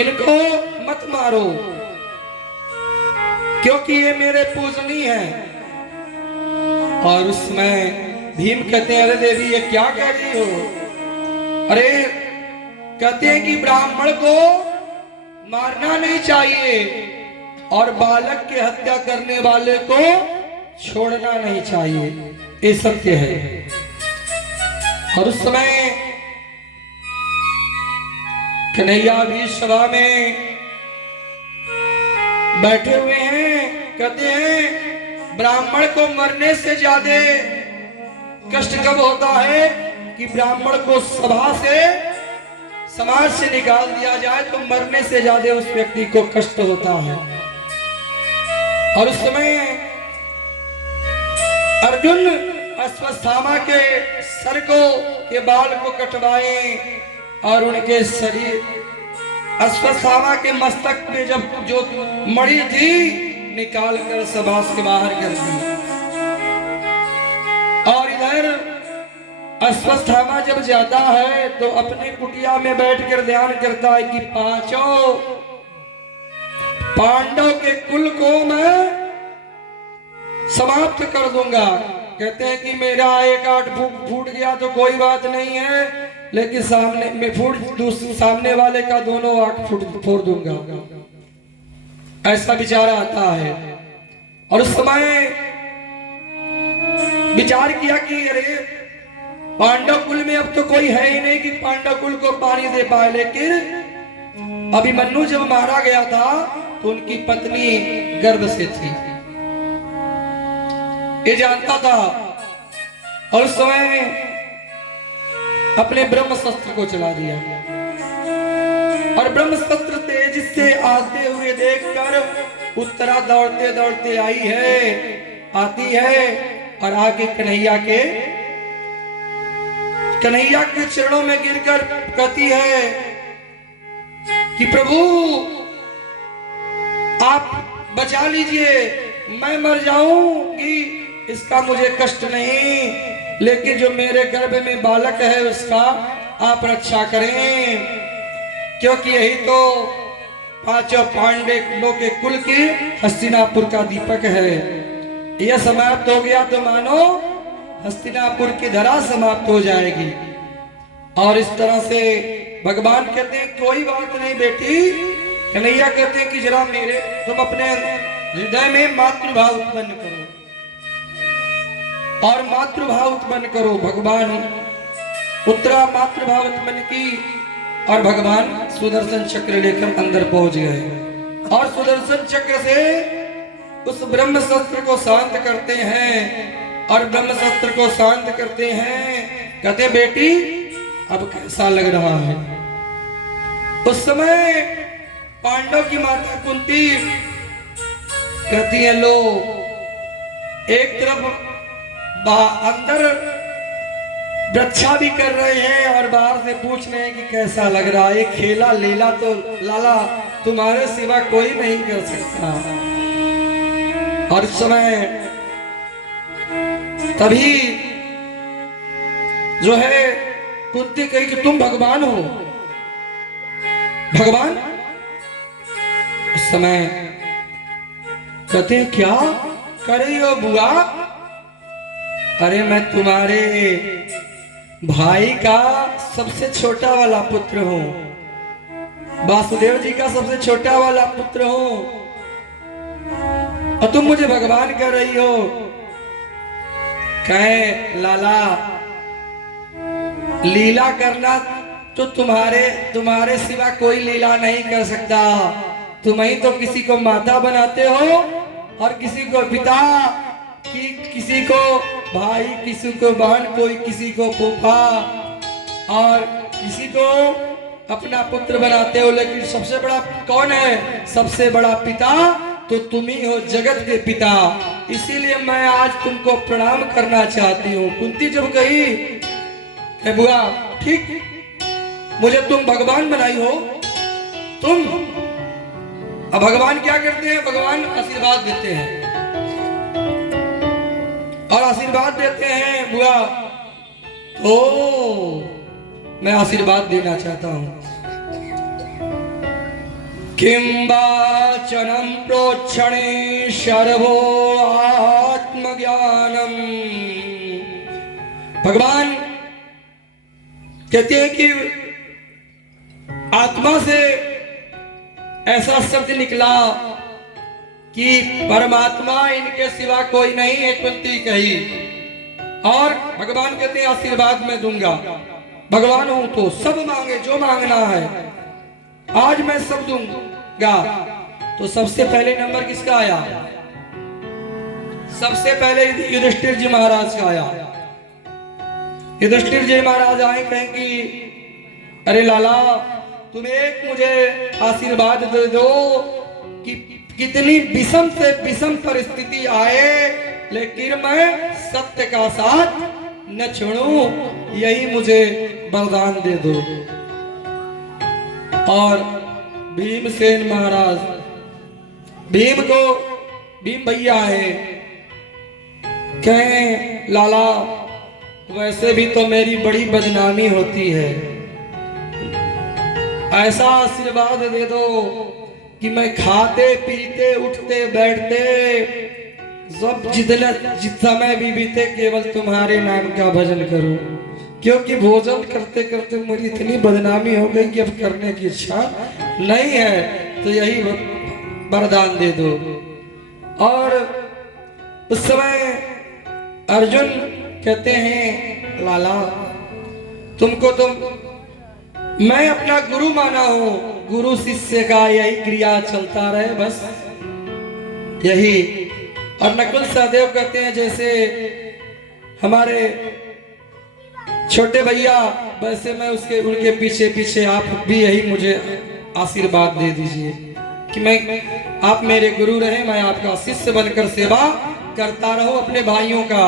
इनको मत मारो क्योंकि ये मेरे पूजनीय हैं। और उसमें भीम कहते हैं, अरे देवी ये क्या कह रही हो? अरे कहते हैं कि ब्राह्मण को मारना नहीं चाहिए और बालक की हत्या करने वाले को छोड़ना नहीं चाहिए, ये सत्य है। और उस समय कन्हैया भी सभा में बैठे हुए हैं, कहते हैं ब्राह्मण को मरने से ज्यादा कष्ट कब होता है कि ब्राह्मण को सभा से समाज से निकाल दिया जाए, तो मरने से ज्यादा उस व्यक्ति को कष्ट होता है। और उस समय अर्जुन अश्वत्थामा के सर को के बाल को कटवाए और उनके शरीर अश्वत्थामा के मस्तक पे जब जो मणि थी निकाल कर सभा से बाहर कर दी। और इधर अश्वत्थामा जब जाता है तो अपनी कुटिया में बैठकर ध्यान करता है कि 5 पांडव के कुल को मैं समाप्त कर दूंगा। कहते हैं कि मेरा एक आठ फूट गया तो कोई बात नहीं है, लेकिन सामने वाले का दोनों आंख फोड़ दूंगा, ऐसा विचार आता है। और उस समय विचार किया कि अरे पांडव कुल में अब तो कोई है ही नहीं कि पांडव कुल को पानी दे पाए। लेकिन अभिमन्यु जब मारा गया था तो उनकी पत्नी गर्भ से थी, ये जानता था। और उस समय अपने ब्रह्मशस्त्र को चला दिया और ब्रह्मशस्त्र तेज से आते हुए देखकर उत्तरा दौड़ते दौड़ते आती है और आगे कन्हैया के चरणों में गिरकर कहती है कि प्रभु आप बचा लीजिए, मैं मर जाऊंगी इसका मुझे कष्ट नहीं, लेकिन जो मेरे गर्भ में बालक है उसका आप रक्षा करें, क्योंकि यही तो 5 पांडवों के कुल की हस्तिनापुर का दीपक है। यह समाप्त हो गया तो मानो हस्तिनापुर की धरा समाप्त हो जाएगी। और इस तरह से भगवान कहते हैं कोई बात नहीं बेटी। कन्हैया कहते हैं कि जरा तुम अपने हृदय में मातृभाव उत्पन्न करो और मातृभाव उत्पन्न करो। भगवान उत्तरा मातृभाव उत्पन्न की और भगवान सुदर्शन चक्र लेकर अंदर पहुंच गए और सुदर्शन चक्र से उस ब्रह्मशस्त्र को शांत करते हैं और ब्रह्मशस्त्र को शांत करते हैं कहते बेटी अब कैसा लग रहा है। उस समय पांडव की माता कुंती कहती है लो, एक तरफ अंदर रक्षा भी कर रहे हैं और बाहर से पूछ रहे हैं कि कैसा लग रहा है। खेला लीला तो लाला तुम्हारे सिवा कोई नहीं कर सकता। और इस समय तभी जो है कुंती कही कि तुम भगवान हो। भगवान? उस समय कहते हैं क्या कर रही हो बुआ? अरे मैं तुम्हारे भाई का सबसे छोटा वाला पुत्र हूं, वासुदेव जी का सबसे छोटा वाला पुत्र हूं, और तुम मुझे भगवान कह रही हो। कहे लाला लीला करना तो तुम्हारे सिवा कोई लीला नहीं कर सकता। तुम ही तो किसी को माता बनाते हो और किसी को पिता, किसी को भाई, किसी को बहन, कोई किसी को फूफा और किसी को अपना पुत्र बनाते हो। लेकिन सबसे बड़ा कौन है? सबसे बड़ा पिता तो तुम ही हो, जगत के पिता। इसीलिए मैं आज तुमको प्रणाम करना चाहती हूँ। कुंती जब कही है बुआ ठीक, मुझे तुम भगवान बनाई हो तुम। अब भगवान क्या करते हैं? भगवान आशीर्वाद देते हैं और आशीर्वाद देते हैं बुआ। ओ मैं आशीर्वाद देना चाहता हूं। किंबाचनम प्रोक्षणे सर्वो आत्मज्ञानम। भगवान कहते हैं कि आत्मा से ऐसा शब्द निकला कि परमात्मा इनके सिवा कोई नहीं है। कुंती कही और भगवान कहते हैं आशीर्वाद मैं दूंगा। भगवान हूं तो सब मांगे, जो मांगना है आज मैं सब दूंगा। तो सबसे पहले नंबर किसका आया? सबसे पहले युधिष्ठिर जी महाराज का आया। युधिष्ठिर जी महाराज आए, कहें कि अरे लाला तुम एक मुझे आशीर्वाद दे दो कि कितनी विषम से विषम परिस्थिति आए लेकिन मैं सत्य का साथ न छोड़ूं, यही मुझे वरदान दे दो। और भीमसेन महाराज, भीम भैया है, कहें लाला वैसे भी तो मेरी बड़ी बदनामी होती है, ऐसा आशीर्वाद दे दो कि मैं खाते पीते उठते बैठते सब जिस समय भी बीते केवल तुम्हारे नाम का भजन करूं। क्योंकि भोजन करते करते मेरी इतनी बदनामी हो गई कि अब करने की इच्छा नहीं है, तो यही वरदान दे दो। और उस समय अर्जुन कहते हैं लाला तुमको तो मैं अपना गुरु माना हूं, गुरु शिष्य का यही क्रिया चलता रहे बस यही। और नकुल सहदेव कहते हैं जैसे हमारे छोटे भैया, वैसे मैं उनके पीछे पीछे आप भी यही मुझे आशीर्वाद दे दीजिए कि मैं आप मेरे गुरु रहे, मैं आपका शिष्य बनकर सेवा करता रहूं अपने भाइयों का।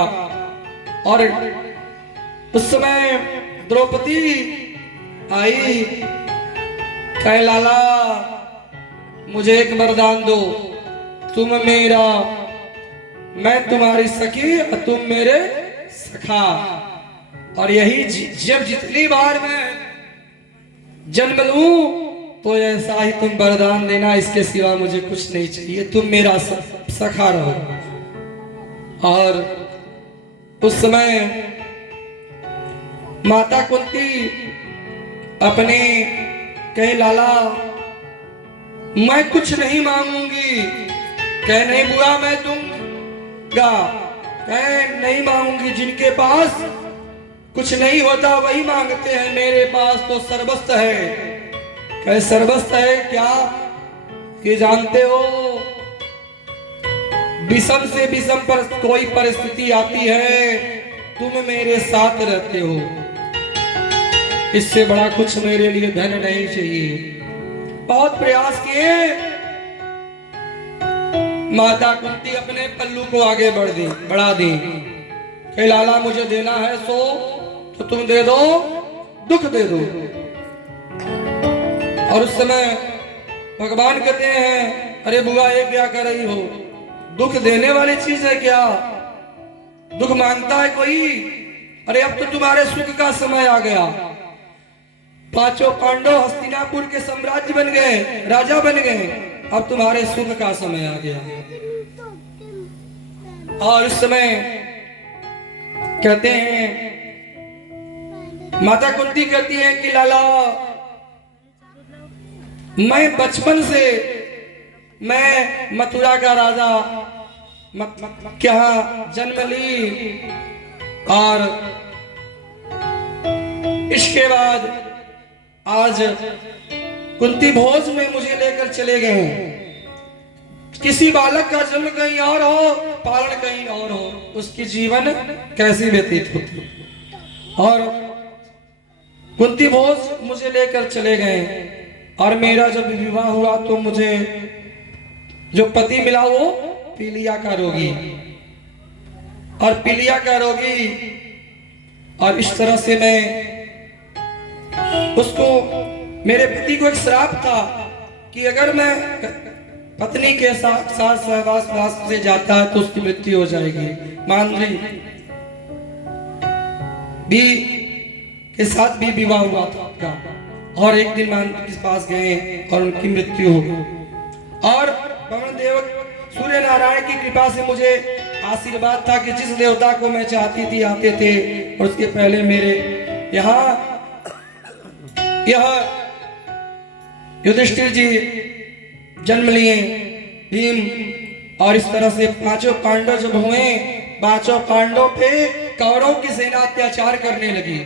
और उस समय द्रौपदी आई, कहे लाला मुझे एक वरदान दो, तुम मेरा, मैं तुम्हारी सखी और तुम मेरे सखा। और यही जब जितनी बार मैं जन्म लूं तो ऐसा ही तुम वरदान देना, इसके सिवा मुझे कुछ नहीं चाहिए, तुम मेरा सखा रहो। और उस समय माता कुंती अपने कहे लाला मैं कुछ नहीं मांगूंगी। कहे नहीं बुआ मैं दूंगा। कहे नहीं मांगूंगी, जिनके पास कुछ नहीं होता वही मांगते हैं, मेरे पास तो सर्वस्व है। कहे सर्वस्व है क्या? कि जानते हो विषम से विषम पर कोई परिस्थिति आती है तुम मेरे साथ रहते हो, इससे बड़ा कुछ मेरे लिए धन नहीं चाहिए। बहुत प्रयास किए, माता कुंती अपने पल्लू को आगे बढ़ा दी कि लाला मुझे देना है सो तो तुम दे दो, दुख दे दो। और उस समय भगवान कहते हैं अरे बुआ ये क्या कर रही हो, दुख देने वाली चीज है क्या, दुख मांगता है कोई? अरे अब तो तुम्हारे सुख का समय आ गया। पांचों पांडव हस्तिनापुर के साम्राज्य बन गए, राजा बन गए, अब तुम्हारे सुख का समय आ गया। और उस समय कहते हैं, माता कुंती कहती है कि लाला मैं बचपन से मैं मथुरा का राजा क्या जन्म ली, और इसके बाद आज कुंती भोज में मुझे लेकर चले गए। किसी बालक का जन्म कहीं और हो, पालन कहीं और हो, उसकी जीवन कैसी व्यतीत होती। और कुंती भोज मुझे लेकर चले गए, और मेरा जब विवाह हुआ तो मुझे जो पति मिला वो पीलिया का रोगी, और पीलिया का रोगी, और इस तरह से मैं उसको, मेरे पति को एक श्राप था कि अगर मैं पत्नी के साथ सहवास से जाता है तो उसकी मृत्यु हो जाएगी। मांद्री भी के साथ भी विवाह हुआ था उनका, और एक दिन मांद्री के पास गए और उनकी मृत्यु हो गई। और पवन देव सूर्य नारायण की कृपा से मुझे आशीर्वाद था कि जिस देवता को मैं चाहती थी आते थे, और उसके पहले मेरे यहाँ यह युधिष्ठिर जी जन्म लिए, भीम। और इस तरह से पांचों पांडव जब हुए, पांचों पांडव पे कौरवों की सेना अत्याचार करने लगी,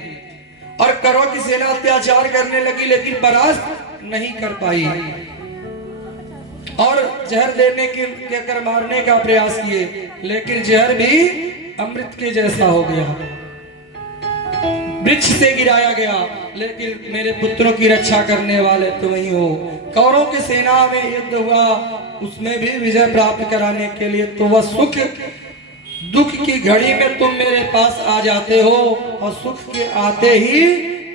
और कौरवों की सेना अत्याचार करने लगी, लेकिन परास्त नहीं कर पाई, और जहर देने के कर मारने का प्रयास किए, लेकिन जहर भी अमृत के जैसा हो गया, वृक्ष से गिराया गया। लेकिन मेरे पुत्रों की रक्षा करने वाले तुम ही हो। कौरवों की सेना में युद्ध हुआ, उसमें भी विजय प्राप्त कराने के लिए तो वह सुख दुख की घड़ी में तुम मेरे पास आ जाते हो, और सुख के आते ही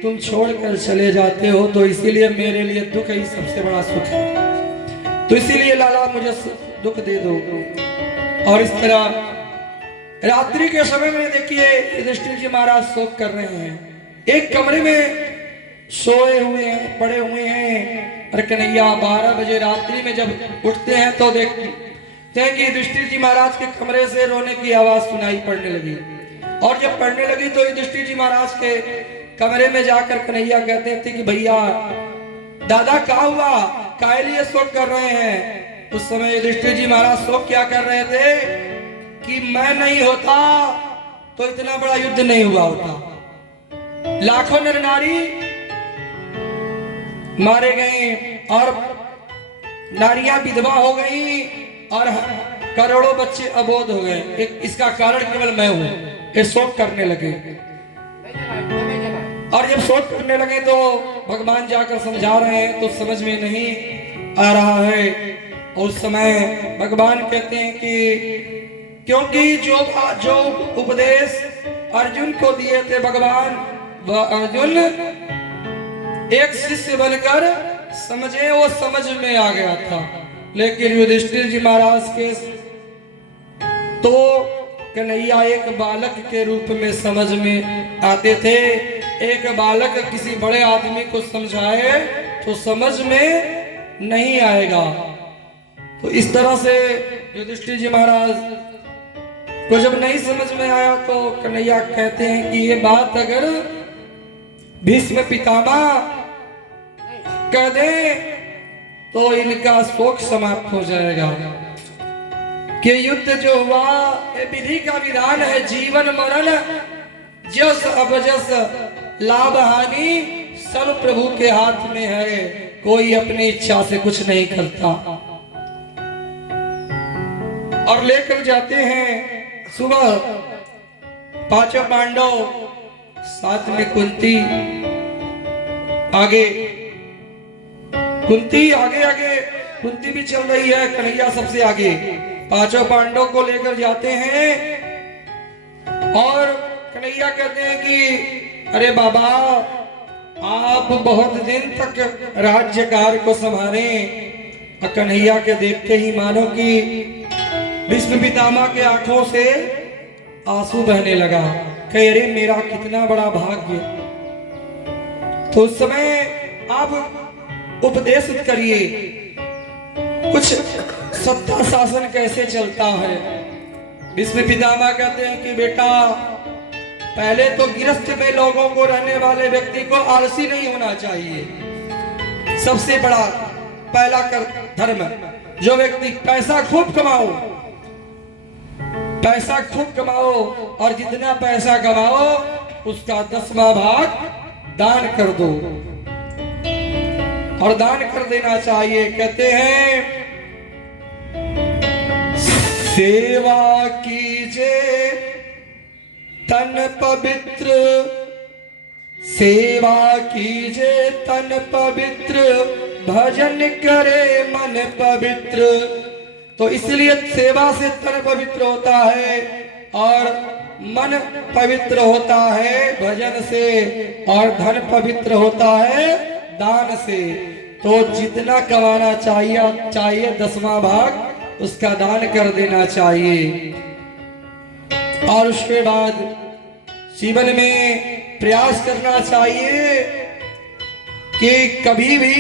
तुम छोड़कर चले जाते हो, तो इसीलिए मेरे लिए दुख ही सबसे बड़ा सुख है। तो इसीलिए लाला मुझे दुख दे दो। और इस तरह रात्रि के समय में देखिए युधिष्ठिर जी महाराज शोक कर रहे हैं, एक कमरे में सोए हुए हैं, पड़े हुए हैं। और कन्हैया 12 बजे रात्रि में जब उठते हैं तो देखते हैं कि युधिष्ठिर जी महाराज के कमरे से रोने की आवाज सुनाई पड़ने लगी, और जब पड़ने लगी तो युधिष्ठिर जी महाराज के कमरे में जाकर कन्हैया कहते थे कि भैया दादा क्या हुआ, काहे लिए शोक कर रहे हैं? उस समय युधिष्ठिर जी महाराज शोक क्या कर रहे थे कि मैं नहीं होता तो इतना बड़ा युद्ध नहीं हुआ होता, लाखों नर नारी मारे गए, और नारियां विधवा हो गई, और करोड़ों बच्चे अबोध हो गए। इसका कारण केवल मैं हूं। ये शोक करने लगे, और जब शोक करने लगे तो भगवान जाकर समझा रहे हैं तो समझ में नहीं आ रहा है। उस समय भगवान कहते हैं कि क्योंकि जो उपदेश अर्जुन को दिए थे भगवान, वह अर्जुन एक शिष्य बनकर समझे, वो समझ में आ गया था, लेकिन युधिष्ठिर जी महाराज के तो कन्हैया एक बालक के रूप में समझ में आते थे। एक बालक किसी बड़े आदमी को समझाए तो समझ में नहीं आएगा। तो इस तरह से युधिष्ठिर जी महाराज को जब नहीं समझ में आया तो कन्हैया कहते हैं कि ये बात अगर भीष्म पितामह कह दे तो इनका शोक समाप्त हो जाएगा, कि युद्ध जो हुआ ये विधि का विधान है, जीवन मरण जस अबजस लाभ हानि सब प्रभु के हाथ में है, कोई अपनी इच्छा से कुछ नहीं करता। और लेकर जाते हैं सुबह पांचों पांडव साथ में कुंती आगे, कुंती आगे आगे, कुंती भी चल रही है, कन्हैया सबसे आगे। पांचों पांडव को लेकर जाते हैं और कन्हैया कहते हैं कि अरे बाबा, आप बहुत दिन तक राज्य कार्य को संभाले। कन्हैया के देखते ही मानो कि भीष्म पितामह के आंखों से आंसू बहने लगा। कह अरे मेरा कितना बड़ा भाग्य। तो उस समय आप उपदेश करिए, कुछ सत्ता शासन कैसे चलता है। भीष्म पितामह कहते हैं कि बेटा, पहले तो गृहस्थ में लोगों को रहने वाले व्यक्ति को आलसी नहीं होना चाहिए। सबसे बड़ा पहला कर धर्म, जो व्यक्ति पैसा खूब कमाओ, पैसा खूब कमाओ और जितना पैसा कमाओ उसका 10वां भाग दान कर दो, और दान कर देना चाहिए। कहते हैं सेवा कीजिए तन पवित्र, सेवा कीजिए तन पवित्र, भजन करे मन पवित्र। तो इसलिए सेवा से तन पवित्र होता है और मन पवित्र होता है भजन से, और धन पवित्र होता है दान से। तो जितना कमाना चाहिए 10वां भाग उसका दान कर देना चाहिए। और उसके बाद जीवन में प्रयास करना चाहिए कि कभी भी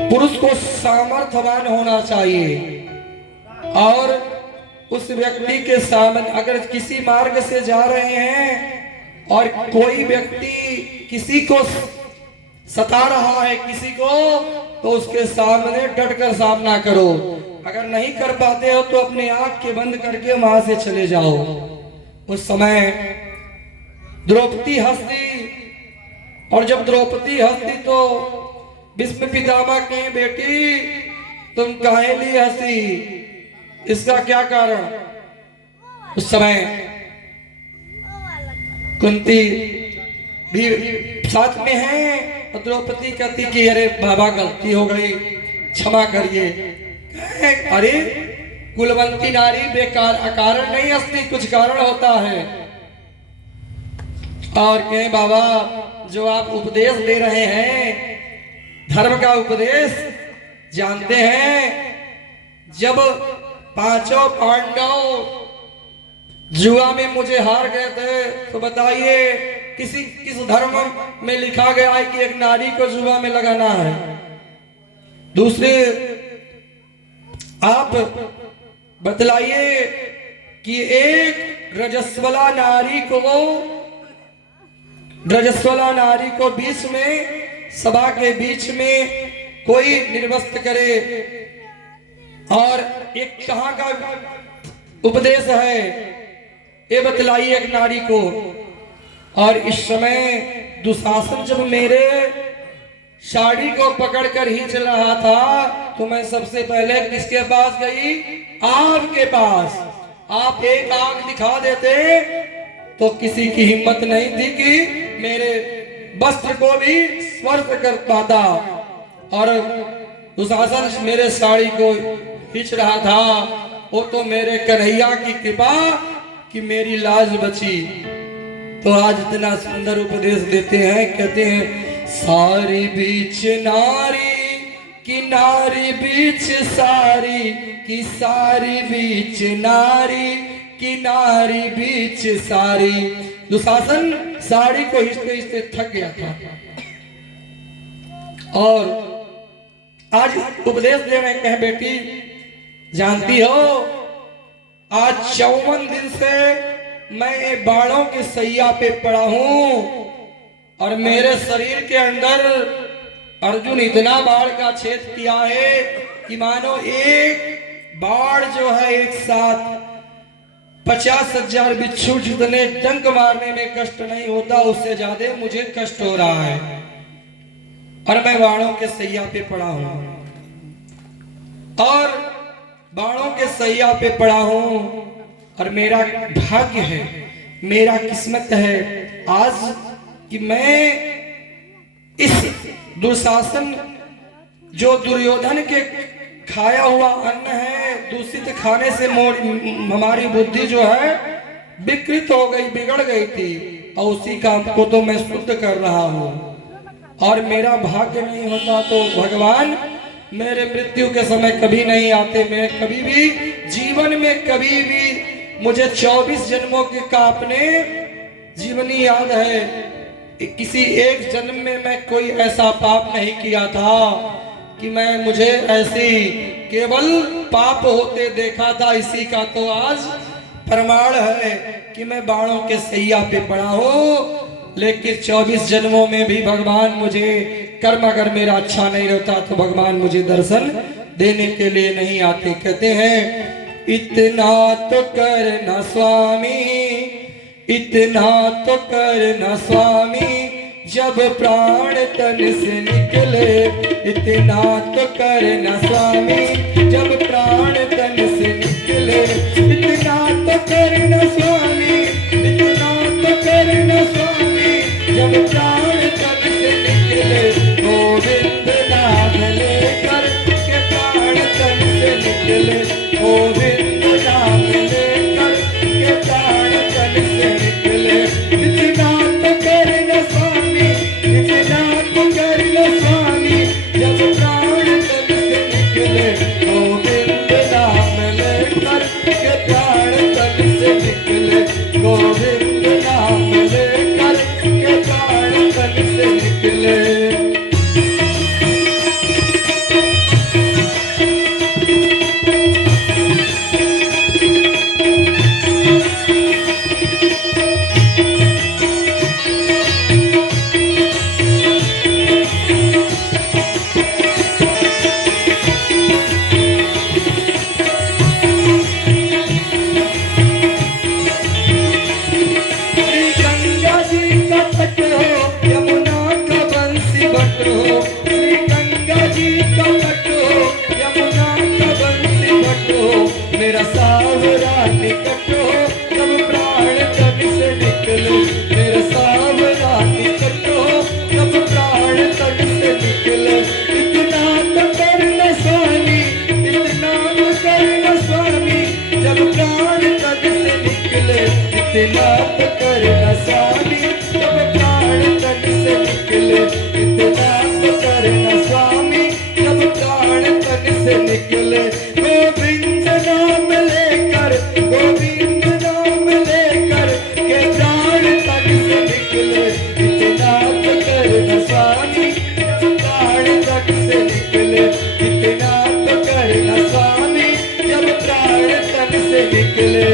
पुरुष को सामर्थ्यवान होना चाहिए, और उस व्यक्ति के सामने अगर किसी मार्ग से जा रहे हैं और कोई व्यक्ति किसी को सता रहा है किसी को, तो उसके सामने डटकर सामना करो। अगर नहीं कर पाते हो तो अपने आंख के बंद करके वहां से चले जाओ। उस समय द्रौपदी हंसती, और जब द्रौपदी हंसती तो भीष्म पितामह कहे बेटी तुम काहे लिए हंसी, इसका क्या कारण। उस समय कुंती भी साथ में है, और द्रौपदी कहती कि अरे बाबा गलती हो गई, क्षमा करिए। अरे कुलवंती नारी बेकार अकारण नहीं हंसती, कुछ कारण होता है। और कहे बाबा जो आप उपदेश दे रहे हैं धर्म का उपदेश, जानते हैं जब पांचों पांडव जुआ में मुझे हार गए थे, तो बताइए किस धर्म में लिखा गया है कि एक नारी को जुआ में लगाना है। दूसरे आप बतलाइए कि एक रजस्वला नारी को बीच में सभा के बीच में कोई निर्वस्त्र करे, और एक कहां का उपदेश है ये बतलाइए एक नारी को। और इस समय दुशासन जब मेरे साड़ी को पकड़कर ही चल रहा था, तो मैं सबसे पहले किसके पास गई, आपके पास। आप एक आंख दिखा देते तो किसी की हिम्मत नहीं थी कि मेरे वस्त्र को भी स्पर्श कर पाता। और दुशासन मेरे साड़ी को खींच रहा था, वो तो मेरे कन्हैया की कृपा कि मेरी लाज बची। तो आज इतना सुंदर उपदेश देते हैं, कहते हैं सारी बीच नारी की नारी बीच सारी की सारी बीच नारी की नारी बीच सारी। दुशासन साड़ी को हिचते हिचते थक गया था, और आज उपदेश दे रहे हैं बेटी जानती हो आज 54 दिन से मैं बाणों के सैया पे पड़ा हूं, और मेरे शरीर के अंदर अर्जुन इतना बाढ़ का छेद किया है कि मानो एक बाढ़ जो है एक साथ 50,000 बिच्छू जितने डंक मारने में कष्ट नहीं होता, उससे ज्यादा मुझे कष्ट हो रहा है, और मैं बाणों के सैया पे पड़ा हूं। और बाणों के सैया पे पड़ा हूं, और मेरा भाग्य है मेरा किस्मत है आज कि मैं इस दुशासन जो दुर्योधन के खाया हुआ अन्न है, दूषित खाने से हमारी बुद्धि जो है विकृत हो गई, बिगड़ गई थी, और उसी काम को तो मैं शुद्ध कर रहा हूँ। और मेरा भाग्य नहीं होता तो भगवान मेरे मृत्यु के समय कभी नहीं आते। मैं कभी भी जीवन में कभी भी मुझे 24 जन्मों के का अपने जीवनी याद है। किसी एक जन्म में मैं कोई ऐसा पाप नहीं किया था कि मुझे ऐसी केवल पाप होते देखा था। इसी का तो आज प्रमाण है कि मैं बाणों के सैया पे पड़ा हूँ। लेकिन 24 जन्मों में भी भगवान मुझे कर्म अगर मेरा अच्छा नहीं रहता तो भगवान मुझे दर्शन देने के लिए नहीं आते। कहते हैं इतना तो करना स्वामी, इतना तो करना स्वामी, जब प्राण तन से निकले। इतना तो करना स्वामी, जब प्राण तन से निकले। इतना तो करना स्वामी, इतना तो करना स्वामी, जब प्राण तन से निकले। गोविंद नाम लेकर के प्राण तन से निकले। गोविंद नाम लेकर के प्राण तन से निकले। इतना तो करना स्वामी, इतना तो करना स्वामी, जब प्राण तन से निकले। गोविंद नाम लेकर के प्राण तन से निकले। गोविंद नाम लेकर के प्राण तन से निकले। मेरा सावरा निकट हो जब प्राण तन से निकले। मेरा सावरा निकट हो जब प्राण तन से निकले। इतना तो करना स्वामी, इतना तो करना स्वामी, जब प्राण तन से निकले। इतना तो करना स्वामी, जब प्राण तन से निकले। इतना तो करना स्वामी, जब प्राण तन से निकले। गोविंद नाम लेकर, गोविंद नाम लेकर के प्राण तन से निकले। इतना तो करना स्वामी, जब प्राण तन से निकले। इतना तो करना स्वामी, जब प्राण तन से निकले।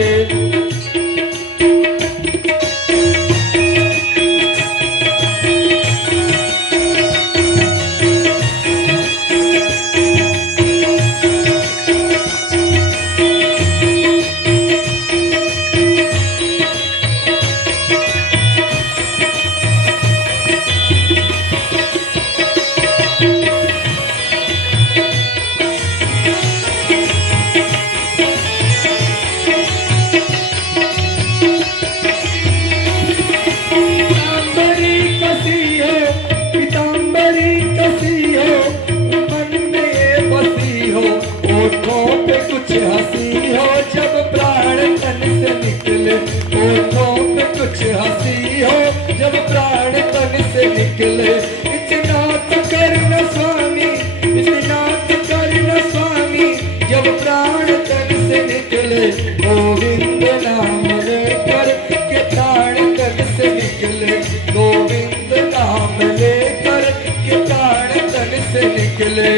निकले। इतना तो करना स्वामी, इतना तो करना स्वामी, जब प्राण तन से निकले। गोविंद नाम लेकर के प्राण तन से निकले। गोविंद नाम लेकर के प्राण तन से निकले।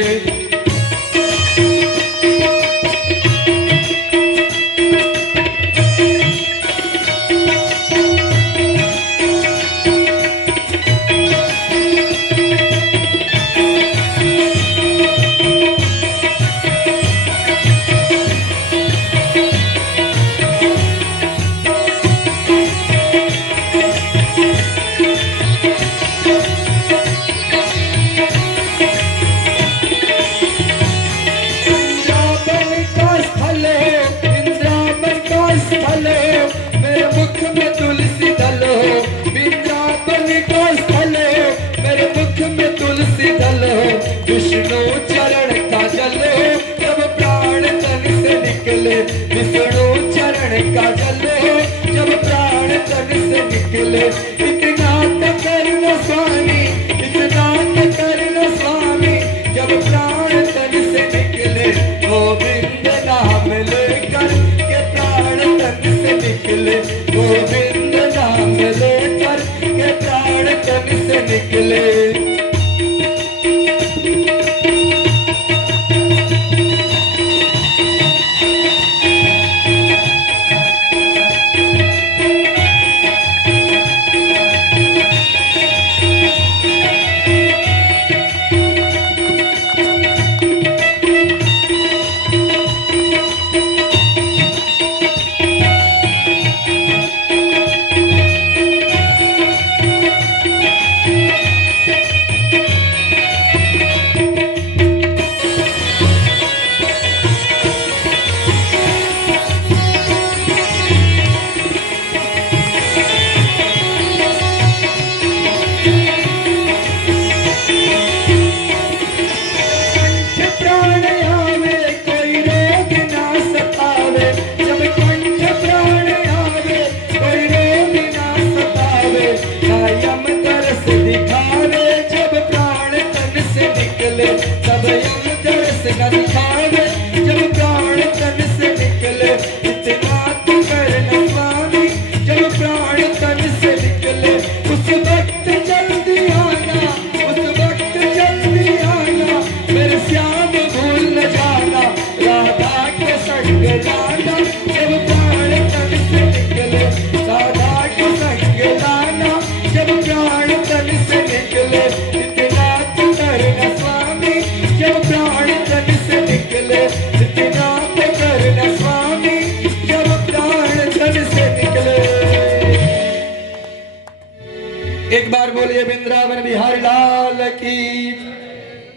की,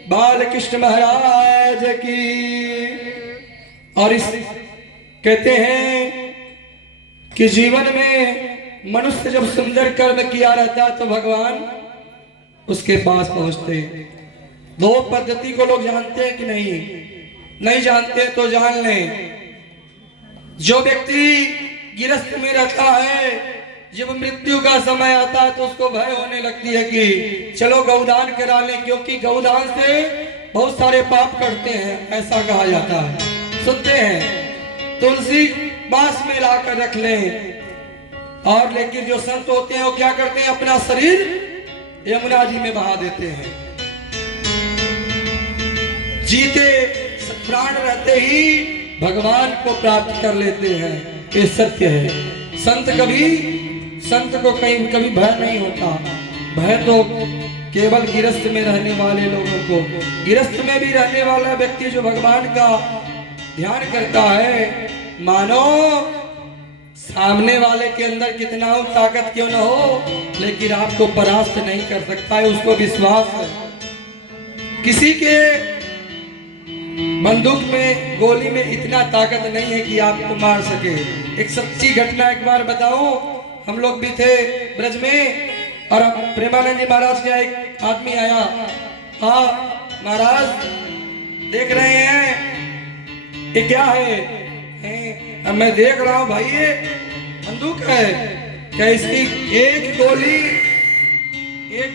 बालकृष्ण महाराज की। और इस कहते हैं कि जीवन में मनुष्य जब सुंदर कर्म किया रहता तो भगवान उसके पास पहुंचते। दो पद्धति को लोग जानते हैं कि नहीं? नहीं जानते तो जान लें। जो व्यक्ति गिरस्त में रहता है, जब मृत्यु का समय आता है तो उसको भय होने लगती है कि चलो गौदान करा लें, क्योंकि गौदान से बहुत सारे पाप करते हैं, ऐसा कहा जाता है। सुनते हैं तुलसी बांस में लाकर रख लें। और लेकिन जो संत होते हैं वो क्या करते हैं? अपना शरीर यमुना जी में बहा देते हैं। जीते प्राण रहते ही भगवान को प्राप्त कर लेते हैं। ये सत्य है। संत को कभी भय नहीं होता। भय तो केवल गिरस्त में रहने वाले लोगों को। गिरस्त में भी रहने वाला व्यक्ति जो भगवान का ध्यान करता है, मानो सामने वाले के अंदर कितना हो ताकत क्यों न हो, लेकिन आपको परास्त नहीं कर सकता है। उसको विश्वास है। किसी के बंदूक में, गोली में इतना ताकत नहीं है कि आपको मार सके। एक सच्ची घटना एक बार बताऊं। हम लोग भी थे ब्रज में और प्रेमानंद जी महाराज का एक आदमी आया। हाँ महाराज, देख रहे हैं ये क्या है? अब मैं देख रहा हूं भाई, ये बंदूक है। क्या इसकी एक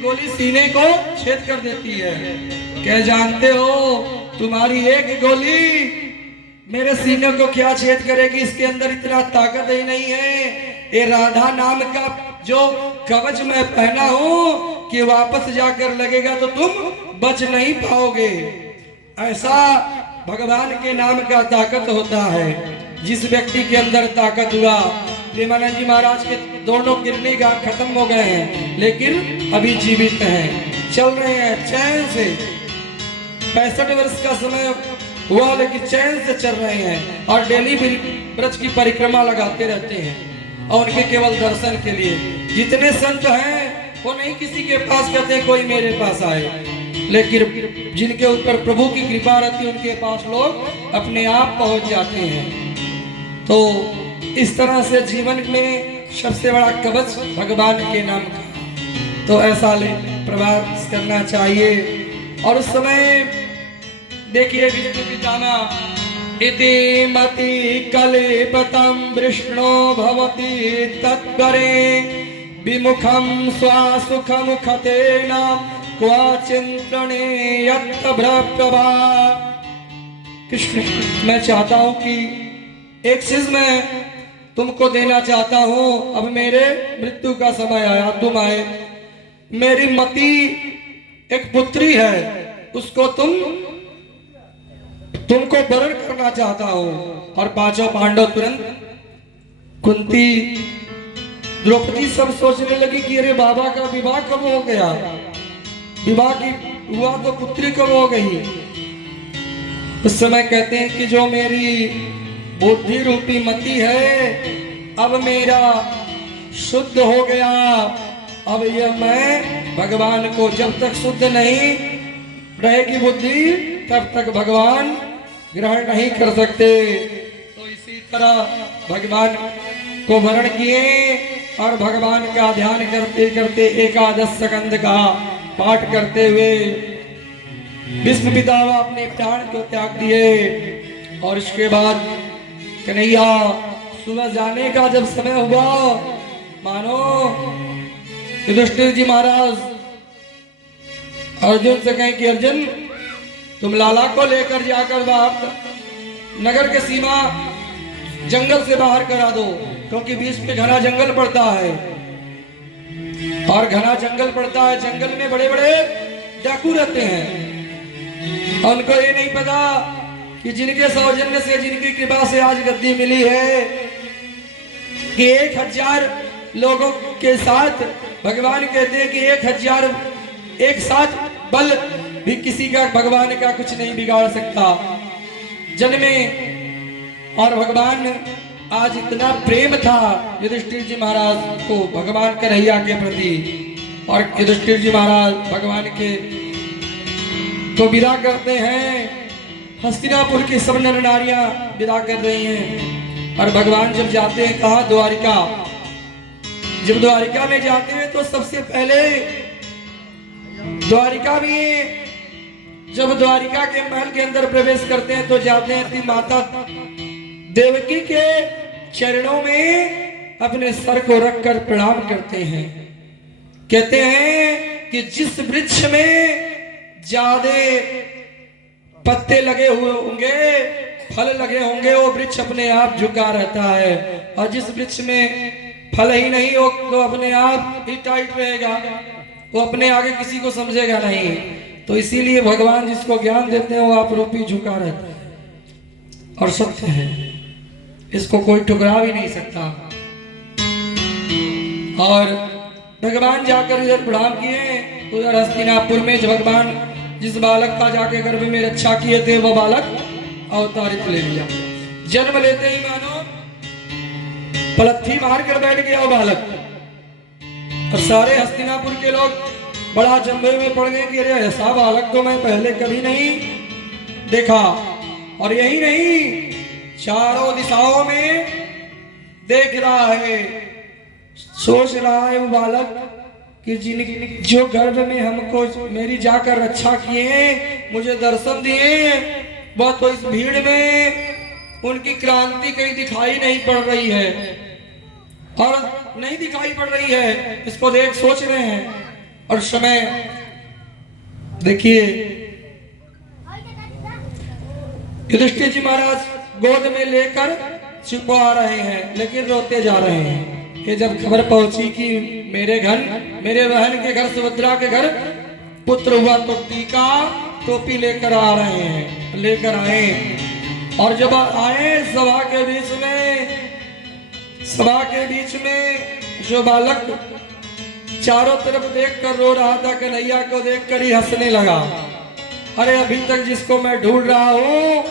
गोली सीने को छेद कर देती है? क्या जानते हो तुम्हारी एक गोली मेरे सीने को क्या छेद करेगी? इसके अंदर इतना ताकत ही नहीं है। ये राधा नाम का जो कवच मैं पहना हूं कि वापस जाकर लगेगा तो तुम बच नहीं पाओगे। ऐसा भगवान के नाम का ताकत होता है। जिस व्यक्ति के अंदर ताकत हुआ, प्रेमानंद जी महाराज के दोनों किडनी का खत्म हो गए हैं, लेकिन अभी जीवित हैं, चल रहे हैं चैन से। 65 वर्ष का समय हुआ लेकिन चैन से चल रहे हैं और डेली ब्रज की परिक्रमा लगाते रहते हैं और उनके केवल दर्शन के लिए। जितने संत हैं वो नहीं किसी के पास कहते कोई मेरे पास आए, लेकिन जिनके ऊपर प्रभु की कृपा रहती है उनके पास लोग अपने आप पहुंच जाते हैं। तो इस तरह से जीवन में सबसे बड़ा कवच भगवान के नाम का, तो ऐसा प्रयास करना चाहिए। और उस समय देखिए विष्णु पितामह इति मति कलेपतम विष्णु भवति तत्परे विमुखम स्वासुखम खतेन क्वा चिंतने यत्प्रभा। कृष्ण, मैं चाहता हूं कि एक चीज मैं तुमको देना चाहता हूं। अब मेरे मृत्यु का समय आया, तुम आए। मेरी मति एक पुत्री है, उसको तुमको वरण करना चाहता हूं। और पांचों पांडव तुरंत, कुंती, द्रौपदी सब सोचने लगी कि अरे बाबा का विवाह कब हो गया? विवाह की हुआ तो पुत्री कब हो गई? उस समय कहते हैं कि जो मेरी बुद्धि रूपी मति है अब मेरा शुद्ध हो गया। अब यह मैं भगवान को, जब तक शुद्ध नहीं रहेगी बुद्धि तब तक भगवान ग्रहण नहीं कर सकते। तो इसी तरह भगवान को वरण किए और भगवान का ध्यान करते करते एकादश स्कंद का पाठ करते हुए विष्णु पितामह अपने प्राण को त्याग दिए। और इसके बाद कन्हैया सुबह जाने का जब समय हुआ, मानो युधिष्ठिर जी महाराज अर्जुन से कहें कि अर्जुन, तुम लाला को लेकर जाकर बाहर नगर के सीमा जंगल से बाहर करा दो, क्योंकि बीच में घना जंगल पड़ता है। और घना जंगल पड़ता है, जंगल में बड़े बड़े डाकू रहते हैं। और उनको ये नहीं पता कि जिनके सौजन्य से, जिनकी कृपा से आज गद्दी मिली है, कि 1000 लोगों के साथ भगवान कहते हैं कि 1000 एक साथ बल भी किसी का, भगवान का कुछ नहीं बिगाड़ सकता। जन्मे और भगवान आज इतना प्रेम था युधिष्ठिर जी महाराज को भगवान कन्हैया के प्रति। और युधिष्ठिर जी महाराज भगवान के को विदा करते हैं। हस्तिनापुर की सब नर नारियां विदा कर रही हैं और भगवान जब जाते हैं कहा द्वारिका। जब द्वारिका में जाते हैं तो सबसे पहले द्वारिका में जब द्वारिका के महल के अंदर प्रवेश करते हैं तो जाते हैं अपनी माता देवकी के चरणों में अपने सर को रखकर प्रणाम करते हैं। कहते हैं कि जिस वृक्ष में ज्यादा पत्ते लगे हुए होंगे, फल लगे होंगे, वो वृक्ष अपने आप झुका रहता है, और जिस वृक्ष में फल ही नहीं हो तो अपने आप ही टाइट रहेगा, वो अपने आगे किसी को समझेगा नहीं। तो इसीलिए भगवान जिसको ज्ञान देते हैं वो आप रूपी झुका रहता है और सत्य है, इसको कोई ठुकरा भी नहीं सकता। और भगवान जाकर इधर प्रणाम किए, उधर हस्तिनापुर में भगवान जिस बालक का जाके गर्भ में रक्षा किए थे वो बालक अवतारित ले लिया। जन्म लेते ही मानो पलथी मार कर बैठ गया वो बालक, और सारे हस्तिनापुर के लोग बड़ा जंबे में पड़ गए कि अरे ऐसा बालक तो मैं पहले कभी नहीं देखा। और यही नहीं, चारों दिशाओं में देख रहा है, सोच रहा है वो बालक कि जिन जो गर्भ में हमको मेरी जाकर रक्षा किए, मुझे दर्शन दिए, वह तो इस भीड़ में उनकी क्रांति कहीं दिखाई नहीं पड़ रही है, और नहीं दिखाई पड़ रही है, इसको देख सोच रहे हैं। और समय देखिए युधिष्ठिर जी महाराज गोद में लेकर छुपा रहे हैं, लेकिन रोते जा रहे हैं कि जब खबर पहुंची कि मेरे बहन के घर सुभद्रा के घर पुत्र हुआ तो टीका टोपी लेकर आ रहे हैं, लेकर आए। और जब आए सभा के बीच में जो बालक चारों तरफ देखकर रो रहा था, कन्हैया को देखकर ही हंसने लगा। अरे अभी तक जिसको मैं ढूंढ रहा हूँ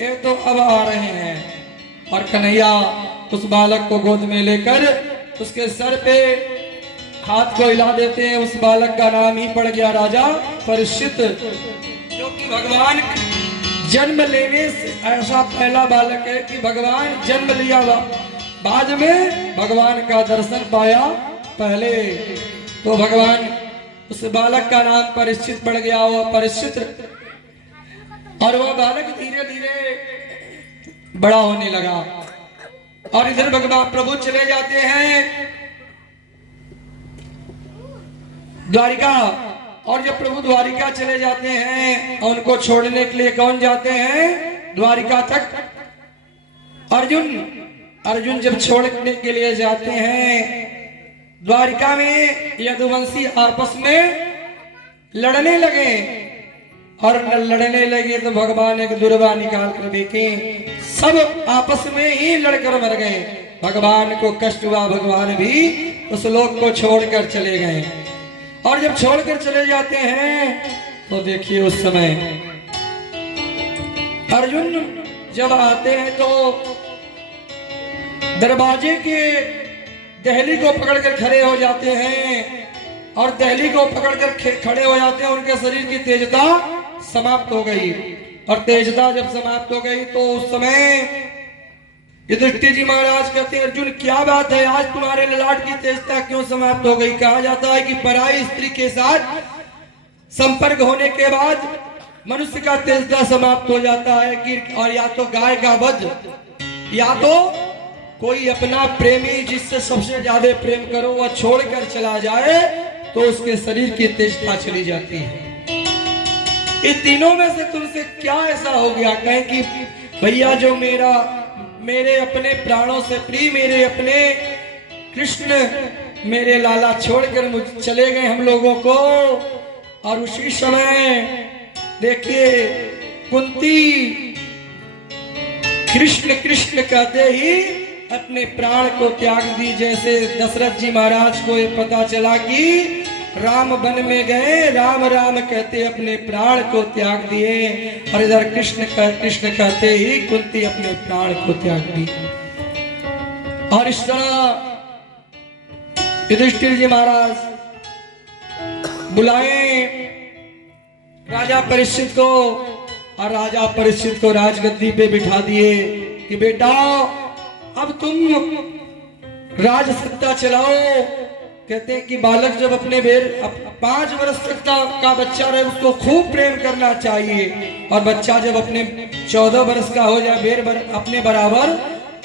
ये तो अब आ रहे हैं। और कन्हैया उस बालक को गोद में लेकर उसके सर पे हाथ को हिला देते हैं। उस बालक का नाम ही पड़ गया राजा परीक्षित, क्योंकि भगवान जन्म लेने से ऐसा पहला बालक है कि भगवान जन्म लिया, बाद में भगवान का दर्शन पाया पहले। तो भगवान उस बालक का नाम परीक्षित पड़ गया, वो परीक्षित। और वह बालक धीरे धीरे बड़ा होने लगा। और इधर भगवान प्रभु चले जाते हैं द्वारिका। और जब प्रभु द्वारिका चले जाते हैं, उनको छोड़ने के लिए कौन जाते हैं? द्वारिका तक अर्जुन जब छोड़ने के लिए जाते हैं द्वारिका में, यदुवंशी आपस में लड़ने लगे। और लड़ने लगे तो भगवान एक दुर्वा निकाल कर देखे, सब आपस में ही लड़कर मर गए। भगवान को कष्ट हुआ, भगवान भी उस लोक को छोड़कर चले गए। और जब छोड़कर चले जाते हैं तो देखिए उस समय अर्जुन जब आते हैं तो दरवाजे के दहली को पकड़कर खड़े हो जाते हैं। और दहली को पकड़कर खड़े हो जाते हैं, उनके शरीर की तेजता समाप्त हो गई। और तेजता जब समाप्त हो गई तो उस समय युधिष्ठिर जी महाराज कहते हैं, अर्जुन क्या बात है, आज तुम्हारे ललाट की तेजता क्यों समाप्त हो गई? कहा जाता है कि पराई स्त्री के साथ संपर्क होने के बाद मनुष्य का तेजता समाप्त हो जाता है कि, और या तो गाय का वध, या तो कोई अपना प्रेमी जिससे सबसे ज्यादा प्रेम करो वह छोड़कर चला जाए तो उसके शरीर की तेजता चली जाती है। इन तीनों में से तुमसे क्या ऐसा हो गया? कहें कि भैया जो मेरे अपने प्राणों से प्रिय, मेरे अपने कृष्ण, मेरे लाला छोड़कर मुझ चले गए हम लोगों को। और उसी समय देखिए कुंती कृष्ण कृष्ण कहते ही अपने प्राण को त्याग दी। जैसे दशरथ जी महाराज को ये पता चला कि राम वन में गए, राम राम कहते अपने प्राण को त्याग दिए। और इधर कृष्ण कहते ही कुंती अपने प्राण को त्याग दी। और इस तरह युधिष्ठिर जी महाराज बुलाए राजा परीक्षित को, और राजा परीक्षित को राजगद्दी पे बिठा दिए कि बेटा अब तुम राज सत्ता चलाओ। कहते हैं कि बालक जब अपने 5 वर्ष तक का बच्चा रहे उसको खूब प्रेम करना चाहिए, और बच्चा जब अपने 14 वर्ष का हो जाए अपने बराबर,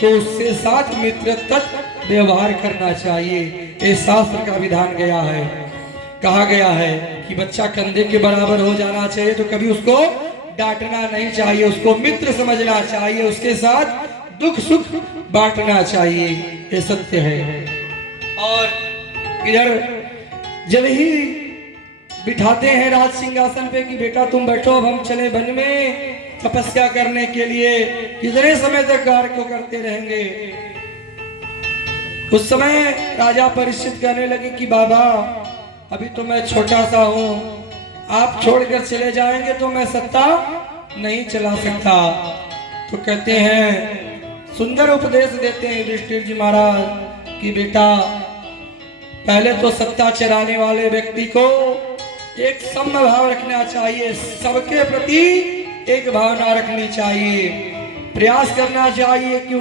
तो उससे साथ मित्र तक व्यवहार करना चाहिए। ये शास्त्र का विधान गया है। कहा गया है कि बच्चा कंधे के बराबर हो जाना चाहिए, तो कभी उसको डांटना नहीं चाहिए, उसको मित्र समझना चाहिए, उसके साथ दुख सुख बांटना चाहिए। ये सत्य है। और इधर जब ही बिठाते हैं राज सिंहासन पे कि बेटा तुम बैठो, अब हम चले वन में तपस्या करने के लिए, कितने समय तक कार्य को करते रहेंगे। उस समय राजा परीक्षित कहने लगे कि बाबा अभी तो मैं छोटा सा हूं, आप छोड़कर चले जाएंगे तो मैं सत्ता नहीं चला सकता। तो कहते हैं, सुंदर उपदेश देते हैं युधिष्ठिर जी महाराज कि बेटा पहले तो सत्ता चलाने वाले व्यक्ति को एक सम्य भाव रखना चाहिए, सबके प्रति एक भावना रखनी चाहिए, प्रयास करना चाहिए कि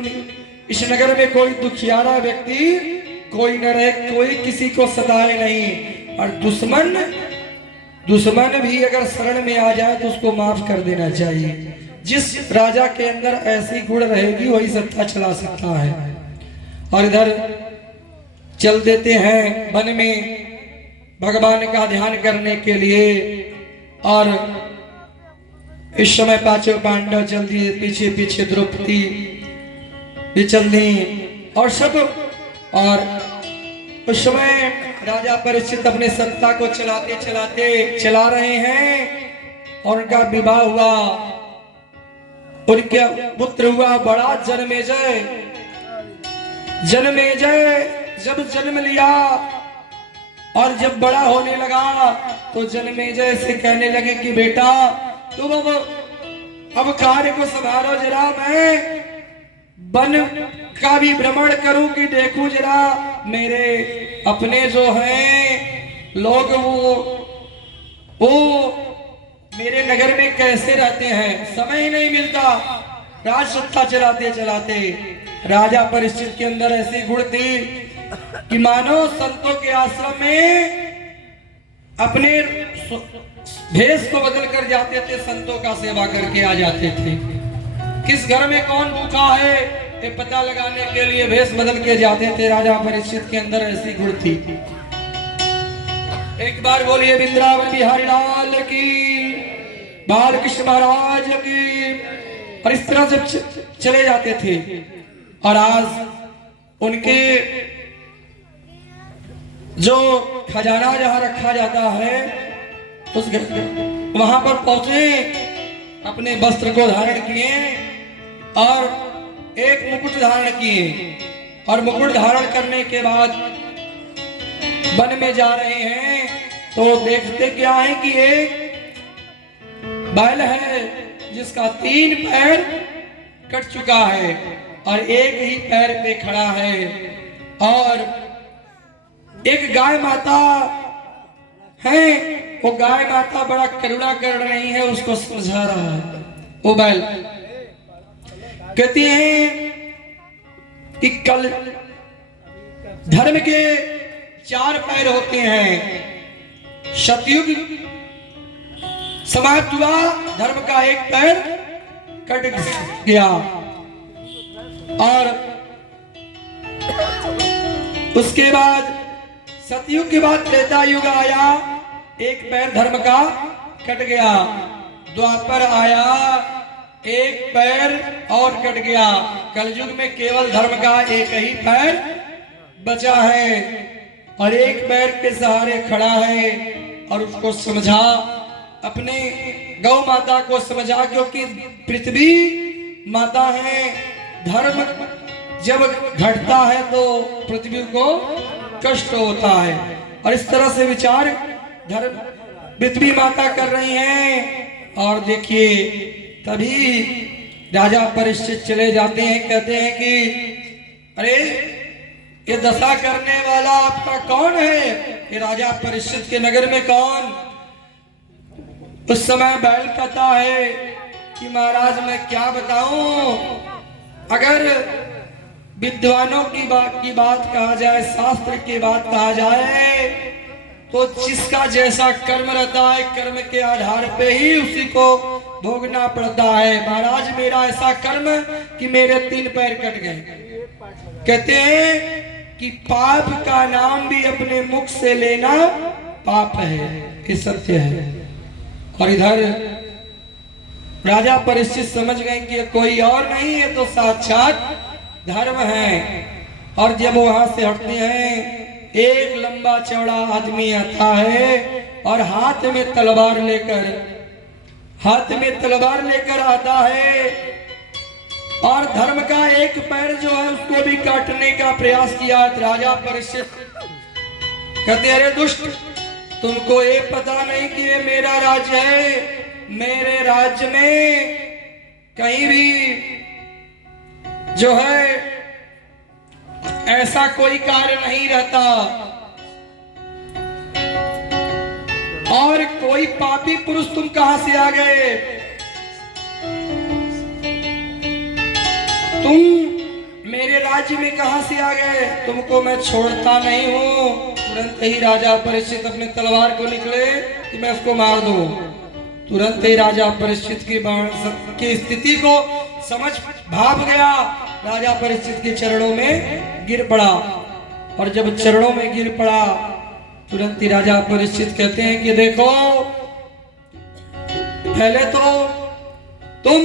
इस नगर में कोई दुखियारा व्यक्ति कोई न रहे, कोई किसी को सताए नहीं, और दुश्मन भी अगर शरण में आ जाए तो उसको माफ कर देना चाहिए। जिस राजा के अंदर ऐसी गुण रहेगी वही सत्ता चला सकता है। और इधर चल देते हैं वन में भगवान का ध्यान करने के लिए, और इस समय 5 पांडव चल दिए, पीछे पीछे द्रौपदी भी चल दी और सब। और उस समय राजा परीक्षित अपने सत्ता को चलाते चलाते चला रहे हैं, और उनका विवाह हुआ, उनके पुत्र हुआ बड़ा जन्मेजय। जब जन्म लिया और जब बड़ा होने लगा तो जन्मेजय से कहने लगे कि बेटा तुम अब कार्य को संभालो, जरा मैं वन का भी भ्रमण करूं कि देखूं जरा मेरे अपने जो हैं लोग वो मेरे नगर में कैसे रहते हैं। समय ही नहीं मिलता राज सत्ता चलाते चलाते। राजा परीक्षित के अंदर ऐसी गुण थी कि मानो संतों के आश्रम में अपने भेष को बदल कर जाते थे, संतों का सेवा करके आ जाते थे। किस घर में कौन भूखा है ये पता लगाने के लिए भेष बदल के जाते थे। राजा परीक्षित के अंदर ऐसी गुण थी। एक बार बोलिए वृंदावन बिहारी लाल की, बालकृष्ण महाराज की। और इस तरह से चले जाते थे। और आज उनके जो खजाना जहां रखा जाता है उस वहां पर पहुंचे, अपने वस्त्र को धारण किए और एक मुकुट धारण किए, और मुकुट धारण करने के बाद वन में जा रहे हैं तो देखते क्या है कि एक बैल है जिसका 3 पैर कट चुका है और एक ही पैर पे खड़ा है, और एक गाय माता है। वो गाय माता बड़ा करुणा कर रही है, उसको समझा रहा है। वो बैल कहती है कि कल धर्म के 4 पैर होते हैं। सतयुग समाप्त हुआ, धर्म का एक पैर कट गया, और उसके बाद सतयुग के बाद त्रेता युग आया, एक पैर धर्म का कट गया। द्वापर आया, एक पैर और कट गया। कलयुग में केवल धर्म का एक ही पैर बचा है और एक पैर के सहारे खड़ा है। और उसको समझा, अपने गौ माता को समझा, क्योंकि पृथ्वी माता है। धर्म जब घटता है तो पृथ्वी को कष्ट होता है, और इस तरह से विचार धर्म पृथ्वी माता कर रही हैं। और देखिए तभी राजा परीक्षित चले जाते हैं, कहते हैं कि अरे ये दशा करने वाला आपका कौन है? ये राजा परीक्षित के नगर में कौन? उस समय बैल कहता है कि महाराज मैं क्या बताऊं, अगर विद्वानों की बात कहा जाए, शास्त्र की बात कहा जाए, तो जिसका जैसा कर्म रहता है कर्म के आधार पे ही उसी को भोगना पड़ता है। महाराज मेरा ऐसा कर्म कि मेरे 3 पैर कट गए। कहते हैं कि पाप का नाम भी अपने मुख से लेना पाप है, ये सत्य है। और इधर राजा परीक्षित समझ गए कि कोई और नहीं है तो साक्षात धर्म है। और जब वहां से हटते हैं, एक लंबा चौड़ा आदमी आता है और हाथ में तलवार लेकर आता है, और धर्म का एक पैर जो है उसको भी काटने का प्रयास किया। राजा परीक्षित कहते अरे दुष्ट, तुमको ये पता नहीं कि ये मेरा राज्य है, मेरे राज्य में कहीं भी जो है ऐसा कोई कार्य नहीं रहता, और कोई पापी पुरुष तुम कहां से आ गए, तुम मेरे राज्य में कहां से आ गए, तुमको मैं छोड़ता नहीं हूं। तुरंत ही राजा परीक्षित अपने तलवार को निकले कि मैं उसको मार दूं। तुरंत ही राजा परीक्षित की स्थिति को समझ भाग गया, राजा परीक्षित के चरणों में गिर पड़ा। और जब चरणों में गिर पड़ा, तुरंत ही राजा परीक्षित कहते हैं कि देखो, पहले तो तुम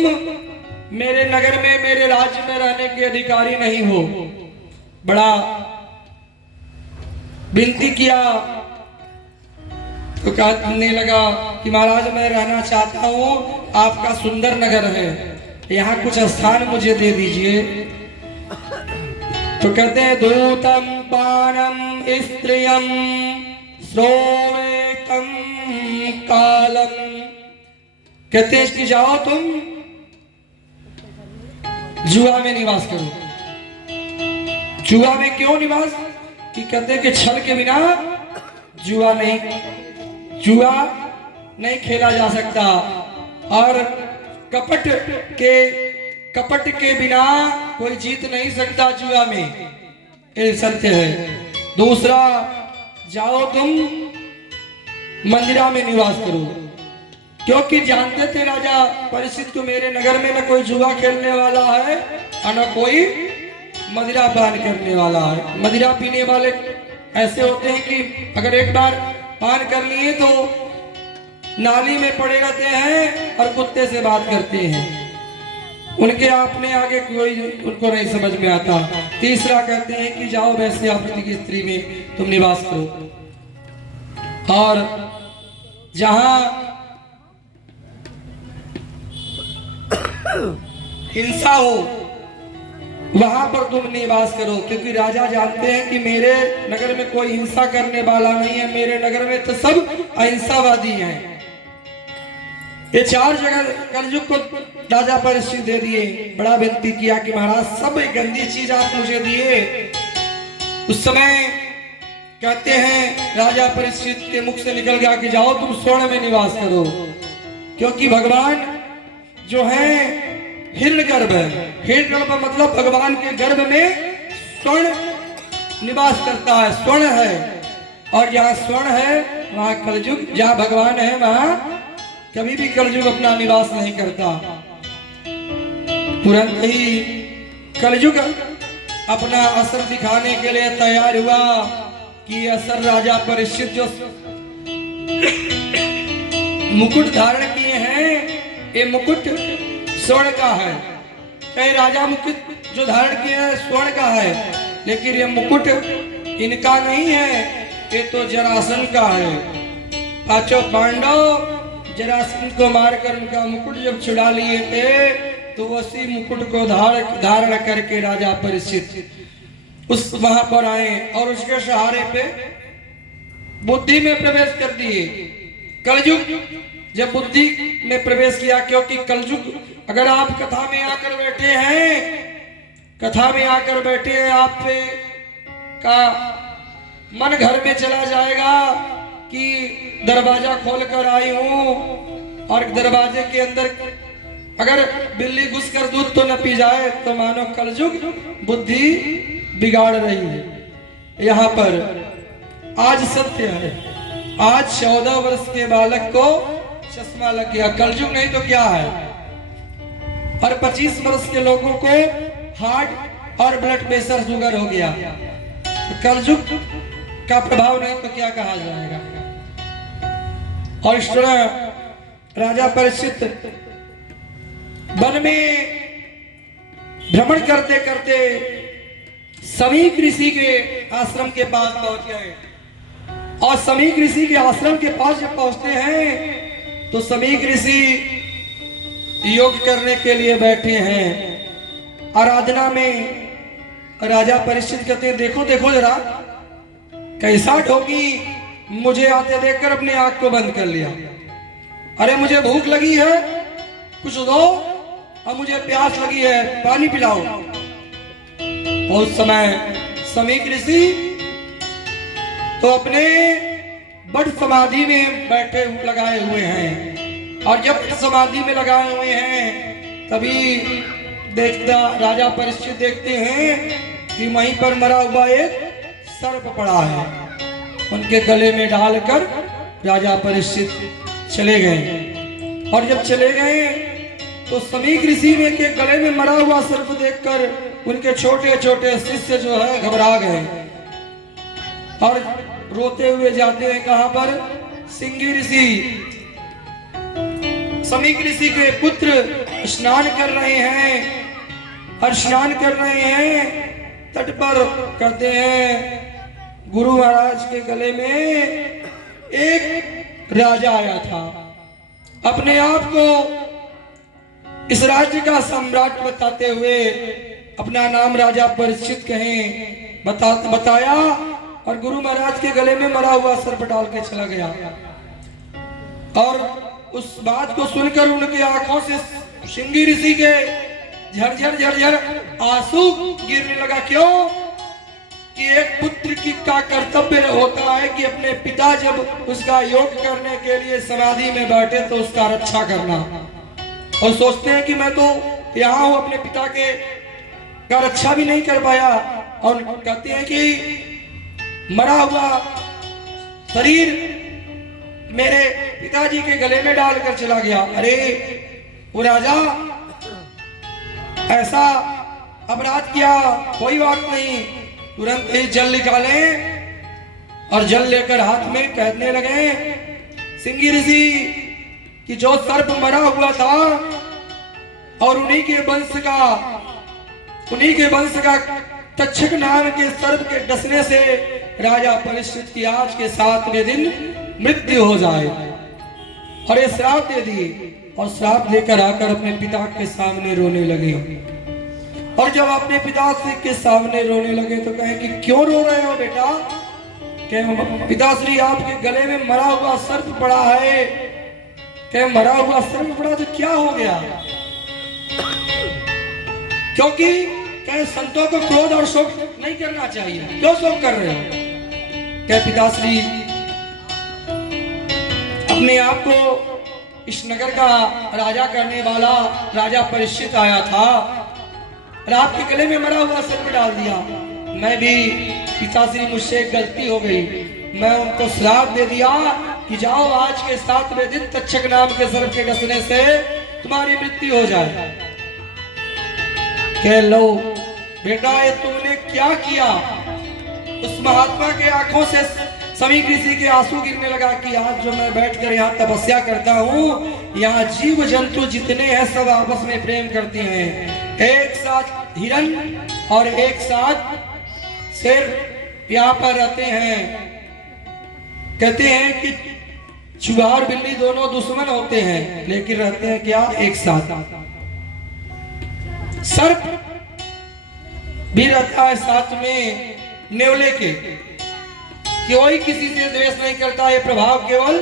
मेरे नगर में, मेरे राज्य में रहने के अधिकारी नहीं हो। बड़ा विनती किया तो कहने लगा कि महाराज मैं रहना चाहता हूं, आपका सुंदर नगर है, यहाँ कुछ स्थान मुझे दे दीजिए। तो कहते हैं दूतम पानम स्त्रियम श्रोवेतम कालम, कहते हैं कि जाओ तुम जुआ में निवास करो। जुआ में क्यों निवास, कि कहते हैं कि छल के बिना जुआ नहीं खेला जा सकता, और कपट के बिना कोई जीत नहीं सकता जुआ में, ये सत्य है। दूसरा, जाओ तुम मंदिरा में निवास करो, क्योंकि जानते थे राजा परीक्षित को मेरे नगर में न कोई जुआ खेलने वाला है और न कोई मदिरा पान करने वाला है। मदिरा पीने वाले ऐसे होते हैं कि अगर एक बार पान कर लिए तो नाली में पड़े रहते हैं और कुत्ते से बात करते हैं, उनके अपने आगे कोई उनको नहीं समझ में आता। तीसरा कहते हैं कि जाओ वैश्यावृत्ति की स्त्री में तुम निवास करो, और जहां हिंसा हो वहां पर तुम निवास करो, क्योंकि राजा जानते हैं कि मेरे नगर में कोई हिंसा करने वाला नहीं है, मेरे नगर में तो सब अहिंसावादी हैं। ये 4 जगह कलयुग को राजा परीक्षित दे दिए। बड़ा विनती किया कि महाराज सब गंदी चीज आप मुझे दिए। उस समय कहते हैं राजा परीक्षित के मुख से निकल गया कि जाओ तुम स्वर्ण में निवास करो, क्योंकि भगवान जो है हिरण्यगर्भ है। हिरण्यगर्भ मतलब भगवान के गर्भ में स्वर्ण निवास करता है, स्वर्ण है, और जहाँ स्वर्ण है वहाँ कलयुग, जहाँ भगवान है वहाँ कभी भी कलयुग अपना निवास नहीं करता। तुरंत ही कलयुग अपना असर दिखाने के लिए तैयार हुआ कि असर राजा परीक्षित जो मुकुट धारण किए हैं, ये मुकुट स्वर्ण का है। कई राजा मुकुट जो धारण किए हैं स्वर्ण का है, लेकिन ये मुकुट इनका नहीं है, ये तो जरासंध का है। पांचों पांडव जरासंध को मारकर उनका मुकुट जब छुड़ा लिए थे, तो उसी मुकुट को धारण करके राजा परीक्षित उस वहां पर आए और उसके सहारे पे बुद्धि में प्रवेश कर दिए। कलयुग जब बुद्धि में प्रवेश किया, क्योंकि कलयुग अगर आप कथा में आकर बैठे हैं, आप का मन घर में चला जाएगा कि दरवाजा खोल कर आई हूं, और दरवाजे के अंदर अगर बिल्ली घुस कर दूध तो न पी जाए तो मानो कलयुग बुद्धि बिगाड़ रही है। यहाँ पर आज सत्य है, आज 14 वर्ष के बालक को चश्मा लग गया, कलयुग नहीं तो क्या है। और 25 वर्ष के लोगों को हार्ट और ब्लड प्रेशर शुगर हो गया, तो कलयुग का प्रभाव नहीं तो क्या कहा जाएगा। और इस तरह राजा परीक्षित वन में भ्रमण करते करते समीक ऋषि के आश्रम के पास पहुंच गए। और समीक ऋषि के आश्रम के पास जब पहुंचते हैं तो समीक ऋषि योग करने के लिए बैठे हैं आराधना में। राजा परीक्षित कहते हैं देखो देखो जरा कैसा ढोंगी मुझे आते देखकर अपने आंख को बंद कर लिया। अरे मुझे भूख लगी है कुछ दो, और मुझे प्यास लगी है पानी पिलाओ। और उस समय समीक ऋषि तो अपने बड़ समाधि में बैठे लगाए हुए हैं। और जब समाधि में लगाए हुए हैं तभी देखता राजा परीक्षित देखते हैं कि वहीं पर मरा हुआ एक सर्प पड़ा है। उनके गले में डालकर राजा परीक्षित चले गए। और जब चले गए तो समीक ऋषि में के गले में मरा हुआ सर्प देखकर उनके छोटे छोटे शिष्य जो है घबरा गए और रोते हुए जाते हैं कहां पर, सिंगी ऋषि। समीक ऋषि के पुत्र स्नान कर रहे हैं और स्नान कर रहे हैं तट पर। कहते हैं गुरु महाराज के गले में एक राजा आया था, अपने आप को इस राज्य का सम्राट बताते हुए अपना नाम राजा परीक्षित कहें बताया और गुरु महाराज के गले में मरा हुआ सर्प डाल के चला गया। और उस बात को सुनकर उनकी आंखों से सिंगी ऋषि के झरझर झरझर आंसू गिरने लगा। क्यों कि एक पुत्र की का कर्तव्य होता है कि अपने पिता जब उसका योग करने के लिए समाधि में बैठे तो उसका रक्षा करना। और सोचते हैं कि मैं तो यहाँ हूँ अपने पिता के का रक्षा भी नहीं कर पाया। और कहते हैं कि मरा हुआ शरीर मेरे पिताजी के गले में डालकर चला गया। अरे वो राजा ऐसा अपराध किया, कोई बात नहीं, तुरंत ही जल निकाले और जल लेकर हाथ में कहने लगे सिंगी ऋषि कि जो सर्प मरा हुआ था और उन्हीं के वंश का तक्षक नाम के सर्प के डसने से राजा परीक्षित की आज के 7वें दिन मृत्यु हो जाए। और ये श्राप दे दिए और श्राप देकर आकर अपने पिता के सामने रोने लगे। और जब अपने पिता के सामने रोने लगे तो कहे कि क्यों रो रहे हो बेटा? कहे पिताश्री आपके गले में मरा हुआ सर्प पड़ा है। कहे मरा हुआ सर्प पड़ा तो क्या हो गया? क्योंकि कहे संतों को क्रोध और शोक नहीं करना चाहिए, क्यों शोक कर रहे हो? कहे पिताश्री अपने आप को इस नगर का राजा करने वाला राजा परीक्षित आया था और आपके गले में मरा हुआ सर्प डाल दिया। मैं भी पिताश्री मुझसे एक गलती हो गई, मैं उनको श्राप दे दिया कि जाओ आज के 7वें दिन तक्षक नाम के सर्प के डसने से तुम्हारी मृत्यु हो जाए। कह लो बेटा ये तुमने क्या किया? उस महात्मा के आंखों से समीक ऋषि के आंसू गिरने लगा कि आज जो मैं बैठकर यहाँ तपस्या करता हूँ, यहाँ जीव जंतु जितने हैं सब आपस में प्रेम करते हैं। एक साथ हिरण और एक साथ शेर यहाँ पर रहते हैं। कहते हैं कि चूहा और बिल्ली दोनों दुश्मन होते हैं लेकिन रहते हैं क्या? एक साथ। सर्प भी रहता है साथ में नेवले के, कोई किसी से द्वेष नहीं करता। ये प्रभाव केवल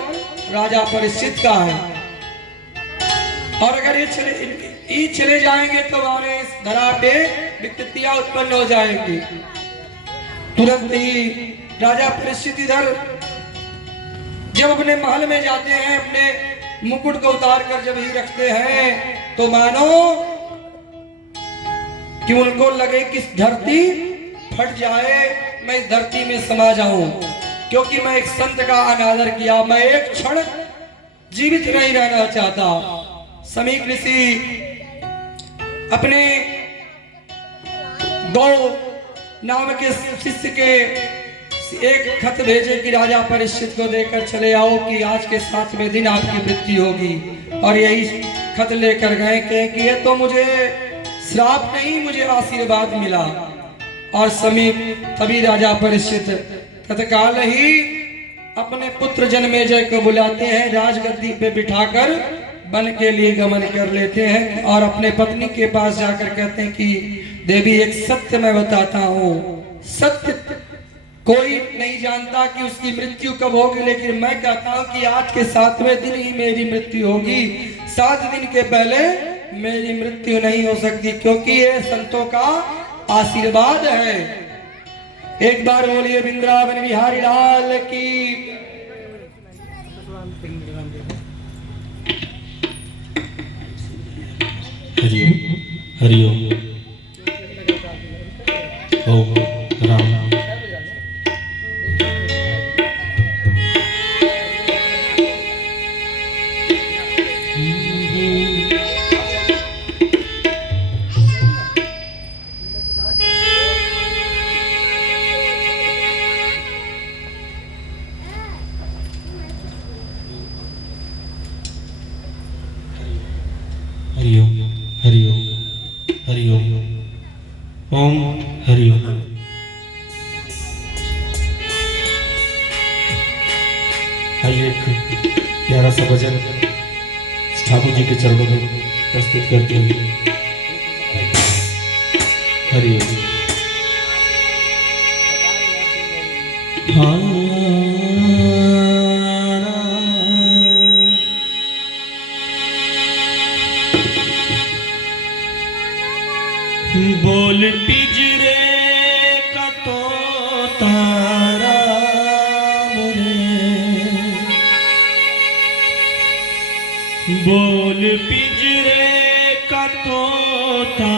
राजा परीक्षित का है। और अगर ये चले जाएंगे तो हमारे इस धरा पे विकृतियां उत्पन्न हो जाएंगी। तुरंत ही राजा परीक्षित इधर जब अपने महल में जाते हैं, अपने मुकुट को उतार कर जब ही रखते हैं तो मानो कि उनको लगे कि धरती फट जाए, मैं इस धरती में समा जाऊं, क्योंकि मैं एक संत का अनादर किया, मैं एक क्षण जीवित नहीं रहना चाहता। समीक ऋषि अपने गौ नाम के शिष्य के एक खत भेजे कि राजा परीक्षित को देकर चले आओ कि आज के 7वें दिन आपकी मृत्यु होगी। और यही खत लेकर गए कि ये तो मुझे श्राप नहीं, मुझे आशीर्वाद मिला। और समीप तभी राजा परीक्षित तत्काल ही अपने पुत्र जन्मेजय को बुलाते हैं, राजगद्दी पे बिठाकर वन के लिए गमन कर लेते हैं और अपने पत्नी के पास जाकर कहते हैं कि देवी एक सत्य मैं बताता हूँ, सत्य कोई नहीं जानता कि उसकी मृत्यु कब होगी, लेकिन मैं कहता हूँ कि आज के 7वें दिन ही मेरी मृत्यु होगी। 7 दिन के पहले मेरी मृत्यु नहीं हो सकती, क्योंकि ये संतों का आशीर्वाद है। एक बार बोलिए वृंदावन बिहारी लाल की। हरिओम हरिओम ओम राम। हरिओम हरिओम हरिओम ओम हरिओम। आइए एक प्यारा सा भजन ठाकुर जी के चरणों में प्रस्तुत करते हुए। हरिओम। बोल पिंजरे का तोता राम रे, बोल पिंजरे का तोता